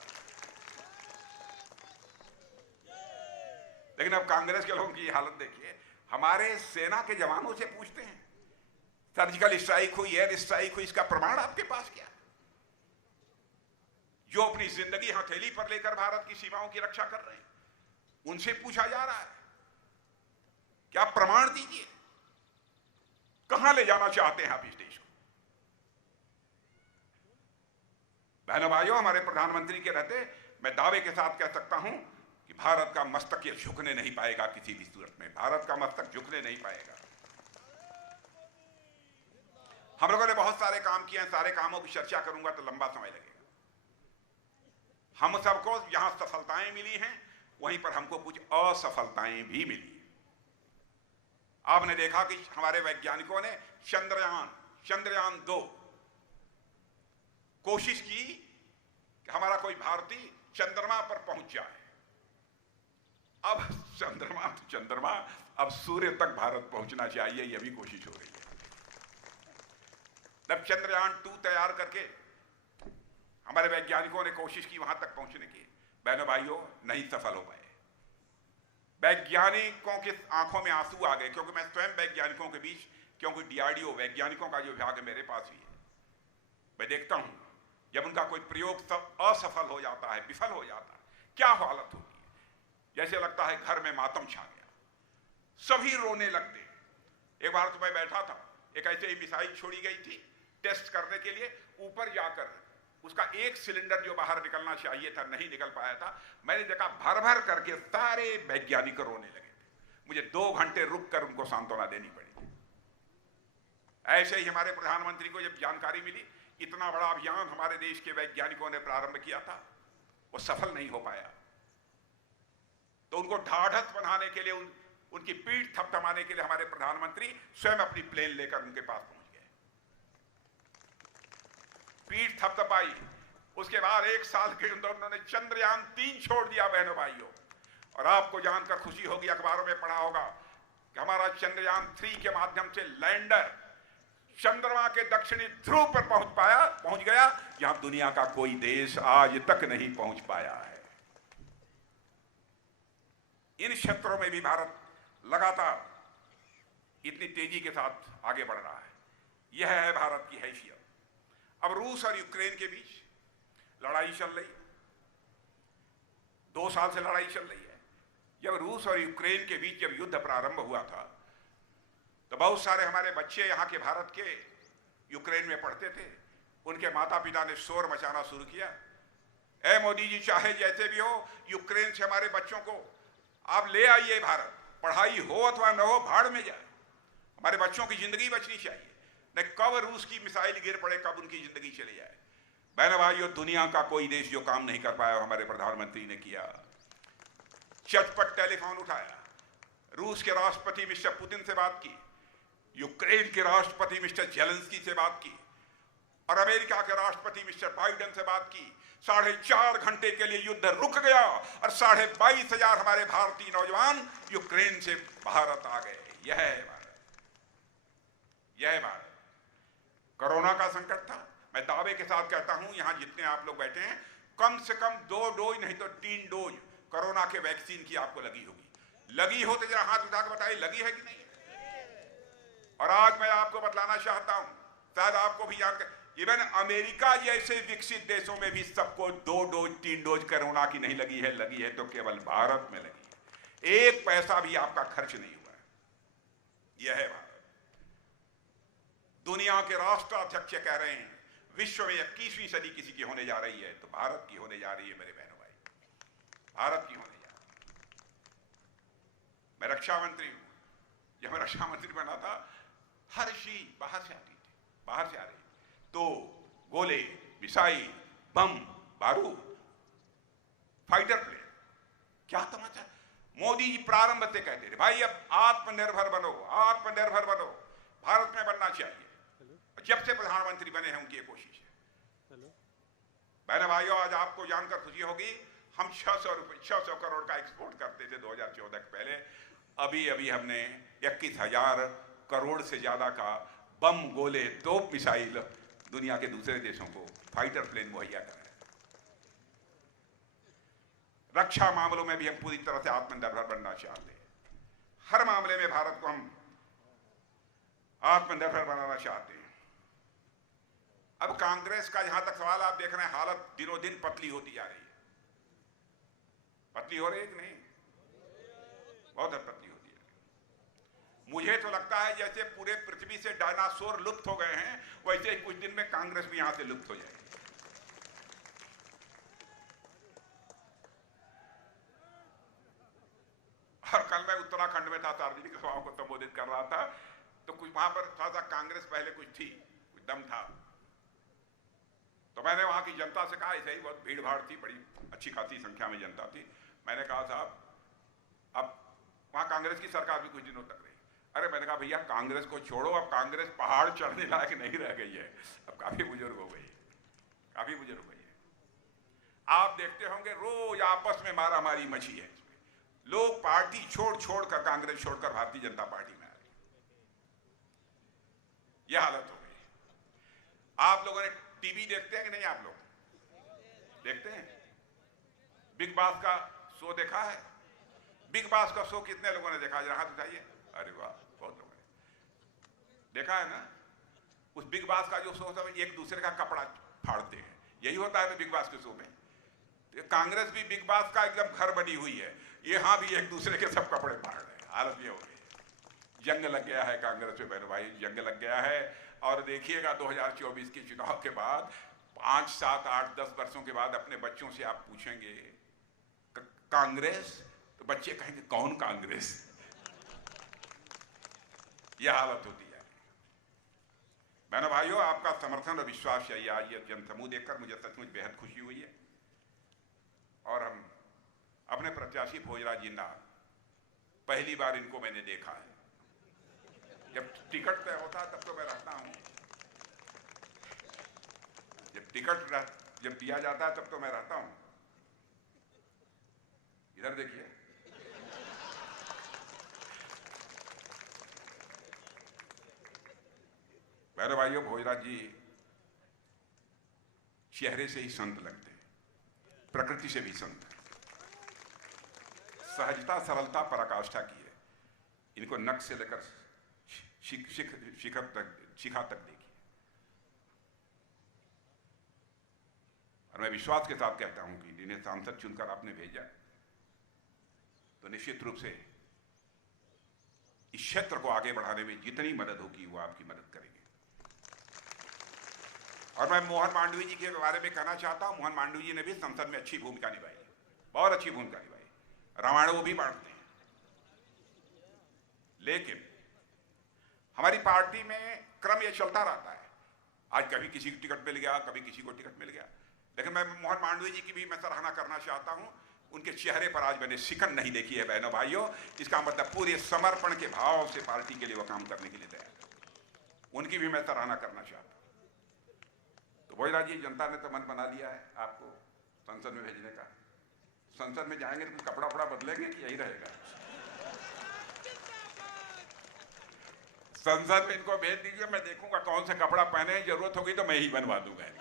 लेकिन अब कांग्रेस के लोगों की हालत देखिए, हमारे सेना के जवानों से पूछते हैं सर्जिकल स्ट्राइक हुई, एयर स्ट्राइक हुई, इसका प्रमाण आपके पास क्या? जो अपनी जिंदगी हथेली पर लेकर भारत की सीमाओं की रक्षा कर रहे हैं, उनसे पूछा जा रहा है क्या प्रमाण दीजिए, कहां ले जाना चाहते हैं आप इस देश को? बहनों भाइयों, हमारे प्रधानमंत्री के रहते मैं दावे के साथ कह सकता हूं कि भारत का मस्तक ये झुकने नहीं पाएगा, किसी भी सूरत में भारत का मस्तक झुकने नहीं पाएगा। हम लोगों ने बहुत सारे काम किए हैं, सारे कामों की चर्चा करूंगा तो लंबा समय लगेगा। हम सबको जहां सफलताएं मिली हैं, वहीं पर हमको कुछ असफलताएं भी मिली हैं। आपने देखा कि हमारे वैज्ञानिकों ने चंद्रयान 2 कोशिश की कि हमारा कोई भारतीय चंद्रमा पर पहुंच जाए। अब चंद्रमा अब सूर्य तक भारत पहुंचना चाहिए, यह भी कोशिश हो रही है। जब चंद्रयान 2 तैयार करके हमारे वैज्ञानिकों ने कोशिश की वहां तक पहुंचने की, बहनों भाइयों नहीं सफल हो पाए। वैज्ञानिकों की आंखों में आंसू आ गए, क्योंकि मैं स्वयं वैज्ञानिकों के बीच, क्योंकि DRDO वैज्ञानिकों का जो विभाग है मेरे पास ही है, मैं देखता हूं जब उनका कोई प्रयोग सब असफल हो जाता है, विफल हो जाता है, क्या हालत होती है। जैसे लगता है घर में मातम छा गया, सभी रोने लगते। एक बार तो मैं बैठा था, एक ऐसे ही मिसाइल छोड़ी गई थी टेस्ट करने के लिए, ऊपर जाकर उसका एक सिलेंडर जो बाहर निकलना चाहिए था नहीं निकल पाया था। मैंने देखा भर भर करके सारे वैज्ञानिक रोने लगे थे। मुझे 2 घंटे रुक कर उनको सांत्वना देनी पड़ी। ऐसे ही हमारे प्रधानमंत्री को जब जानकारी मिली इतना बड़ा अभियान हमारे देश के वैज्ञानिकों ने प्रारंभ किया था, वो सफल नहीं हो पाया, तो उनको ढाढ़स बनाने के लिए, उनकी पीठ थपथपाने के लिए हमारे प्रधानमंत्री स्वयं अपनी प्लेन लेकर उनके पास पहुंच गए, पीठ थपथपाई। उसके बाद 1 साल के अंदर उन्होंने चंद्रयान 3 छोड़ दिया। बहनों भाइयों, और आपको जानकर खुशी होगी, अखबारों में पढ़ा होगा कि हमारा चंद्रयान 3 के माध्यम से लैंडर चंद्रमा के दक्षिणी ध्रुव पर पहुंच गया, जहां दुनिया का कोई देश आज तक नहीं पहुंच पाया है। इन क्षेत्रों में भी भारत लगातार इतनी तेजी के साथ आगे बढ़ रहा है। यह है भारत की हैसियत। अब रूस और यूक्रेन के बीच लड़ाई चल रही है, 2 साल से लड़ाई चल रही है। जब रूस और यूक्रेन के बीच जब युद्ध प्रारंभ हुआ था, तो बहुत सारे हमारे बच्चे यहाँ के भारत के यूक्रेन में पढ़ते थे। उनके माता पिता ने शोर मचाना शुरू किया, ए मोदी जी, चाहे जैसे भी हो, यूक्रेन से हमारे बच्चों को आप ले आइए भारत, पढ़ाई हो अथवा न हो, भाड़ में जाए, हमारे बच्चों की जिंदगी बचनी चाहिए। न कब रूस की मिसाइल गिर पड़े, कब उनकी जिंदगी चली जाए। बहनों भाइयों, दुनिया का कोई देश जो काम नहीं कर पाया, हमारे प्रधानमंत्री ने किया। चटपट टेलीफोन उठाया, रूस के राष्ट्रपति मिस्टर पुतिन से बात की, यूक्रेन के राष्ट्रपति मिस्टर जेलेंस्की से बात की, और अमेरिका के राष्ट्रपति मिस्टर बाइडेन से बात की। 4.5 घंटे के लिए युद्ध रुक गया और 22,500 हमारे भारतीय नौजवान यूक्रेन से भारत आ गए। यह है भारत, यह है भारत। कोरोना का संकट था, मैं दावे के साथ कहता हूं, यहां जितने आप लोग बैठे हैं, कम से कम 2 डोज नहीं तो 3 डोज कोरोना के वैक्सीन की आपको लगी होगी। लगी हो तो जरा हाथ उठा के बताइए, लगी है कि नहीं। और आज मैं आपको बतलाना चाहता हूं, शायद आपको भी जानकर, इवन अमेरिका जैसे विकसित देशों में भी सबको 2 डोज 3 डोज कोरोना की नहीं लगी है। लगी है तो केवल भारत में लगी है, 1 पैसा भी आपका खर्च नहीं हुआ है। यह है भारत। दुनिया के राष्ट्राध्यक्ष कह रहे हैं विश्व में 21वीं सदी किसी की होने जा रही है, तो भारत की होने जा रही है। मेरे बहनों भाई, भारत की होने जा रही है। मैं रक्षा मंत्री हूं, जब मैं रक्षा मंत्री बना था, हर चीज बाहर से आती थी, बाहर से आ रही, तो गोले, मिसाइल, बम, बारूद, फाइटर प्लेन, क्या तमाचा। मोदी जी प्रारंभ से कहते थे भाई अब आत्मनिर्भर बनो, आत्मनिर्भर बनो, भारत में बनना चाहिए। जब से प्रधानमंत्री बने हैं उनकी ये कोशिश है। बहन भाइयों, आज आपको जानकर खुशी होगी, हम 600 करोड़ का एक्सपोर्ट करते थे 2014 के पहले। अभी अभी हमने 21,000 करोड़ से ज्यादा का बम, गोले, तोप, मिसाइल दुनिया के दूसरे देशों को, फाइटर प्लेन मुहैया कराया। रक्षा मामलों में भी हम पूरी तरह से आत्मनिर्भर बनना चाहते हैं। हर मामले में भारत को हम आत्मनिर्भर बनाना चाहते हैं। अब कांग्रेस का जहां तक सवाल, आप देख रहे हैं हालत दिनों दिन पतली होती जा रही है। पतली हो रही है कि नहीं? बहुत पतली होती है। मुझे तो लगता है जैसे पूरे पृथ्वी से डायनासोर लुप्त हो गए हैं, वैसे ही कुछ दिन में कांग्रेस भी यहां से लुप्त हो जाएगी। और कल मैं उत्तराखंड में था, सार्वजनिक सभाओं को संबोधित कर रहा था, तो कुछ वहां पर थोड़ा सा कांग्रेस पहले कुछ थी, कुछ दम था। तो मैंने वहां की जनता से कहा, ऐसे ही बहुत भीड़ भाड़ थी, बड़ी अच्छी खासी संख्या में जनता थी। मैंने कहा साहब अब वहां कांग्रेस की सरकार भी कुछ दिनों तक रही। अरे मैंने कहा भैया कांग्रेस को छोड़ो, अब कांग्रेस पहाड़ चढ़ने लायक नहीं रह गई है, अब काफी बुजुर्ग हो गई है, काफी बुजुर्ग हो गई है। आप देखते होंगे रोज आपस में मारा मारी मची है। लोग पार्टी छोड़ कर, कांग्रेस छोड़कर भारतीय जनता पार्टी में आ रही, यह हालत हो गई। आप लोगों ने टीवी देखते हैं कि नहीं? आप लोग देखते हैं? बिग बॉस का शो देखा है? बिग बॉस का शो कितने लोगों ने देखा? जरा हाथ उठाइए। अरे वाह, बहुत लोगों ने देखा है ना। उस बिग बॉस का जो शो होता है, एक दूसरे का कपड़ा फाड़ते हैं, यही होता है बिग बॉस के शो में। कांग्रेस भी बिग बॉस का एकदम घर बनी हुई है, यहां भी एक दूसरे के सब कपड़े फाड़ रहे हैं। हालत ये हो गई। जंग लग गया है कांग्रेस में, बहन भाई, जंग लग गया है। और देखिएगा 2024 के चुनाव के बाद 5, 7, 8, 10 वर्षों के बाद अपने बच्चों से आप पूछेंगे कांग्रेस, तो बच्चे कहेंगे कौन कांग्रेस? यह हालत होती है। बहनों भाइयों, आपका समर्थन और विश्वास चाहिए। आज ये जनसमूह देखकर मुझे सचमुच बेहद खुशी हुई है। और हम अपने प्रत्याशी भोजराज जिन्ना, पहली बार इनको मैंने देखा है। जब टिकट तय होता है तब तो मैं रहता हूं, जब टिकट जब दिया जाता है तब तो मैं रहता हूं। इधर देखिए, बहनों भाइयों, भोजराज जी चेहरे से ही संत लगते हैं, प्रकृति से भी संत है। सहजता, सरलता, पराकाष्ठा की है। इनको नक से लेकर शिखा तक देखिए। और मैं विश्वास के साथ कहता हूं कि जिन्हें सांसद चुनकर आपने भेजा, तो निश्चित रूप से इस क्षेत्र को आगे बढ़ाने में जितनी मदद होगी वो आपकी मदद करेंगे। और मैं मोहन मांडवी जी के बारे में कहना चाहता हूं, मोहन मांडवी जी ने भी संसद में अच्छी भूमिका निभाई, बहुत अच्छी भूमिका निभाई। रामायण वो भी बांटते हैं। लेकिन हमारी पार्टी में क्रम ये चलता रहता है, आज कभी किसी को टिकट मिल गया, कभी किसी को टिकट मिल गया। लेकिन मैं मोहन मांडवी जी की भी मैं सराहना करना चाहता हूं। उनके चेहरे पर आज मैंने सिकन नहीं देखी है बहनों भाइयों। इसका मतलब पूरे समर्पण के भाव से पार्टी के लिए वो काम करने के लिए तैयार है। उनकी भी मैं सराहना करना चाहता हूं। तो भोजराज जी, जनता ने तो मन बना लिया है आपको संसद में भेजने का। संसद में जाएंगे तो कपड़ा वपड़ा बदलेंगे कि यही रहेगा? संसद में इनको भेज दीजिए, मैं देखूंगा कौन सा कपड़ा पहने हैं। जरूरत होगी तो मैं ही बनवा दूंगा इनके।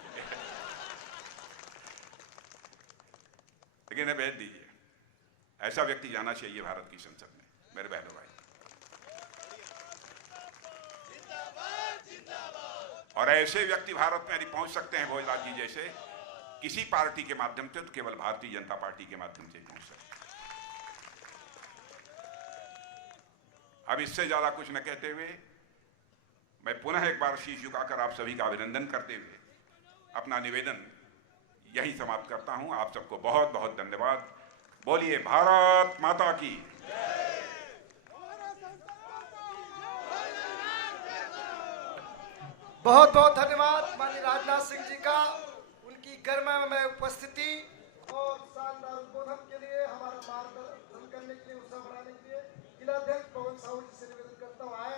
लेकिन इन्हें भेज दीजिए। ऐसा व्यक्ति जाना चाहिए भारत की संसद में, मेरे बहनों भाई। और ऐसे व्यक्ति भारत में यदि पहुंच सकते हैं भोजराज जी जैसे, किसी पार्टी के माध्यम से, तो केवल भारतीय जनता पार्टी के माध्यम से पहुंच सकते। अब इससे ज्यादा कुछ न कहते हुए मैं पुनः एक बार शीश झुकाकर आप सभी का अभिनंदन करते हुए अपना निवेदन यही समाप्त करता हूं। आप सबको बहुत बहुत धन्यवाद। बोलिए भारत माता की। बहुत बहुत धन्यवाद माननीय राजनाथ सिंह जी का, उनकी गर्ममय उपस्थिति और शानदार उद्बोधन के लिए, हमारा मार्गदर्शन करने के लिए, उत्साह बढ़ाने के लिए जिलाध्यक्ष पवन साहू जी से निवेदन करता हूँ आए।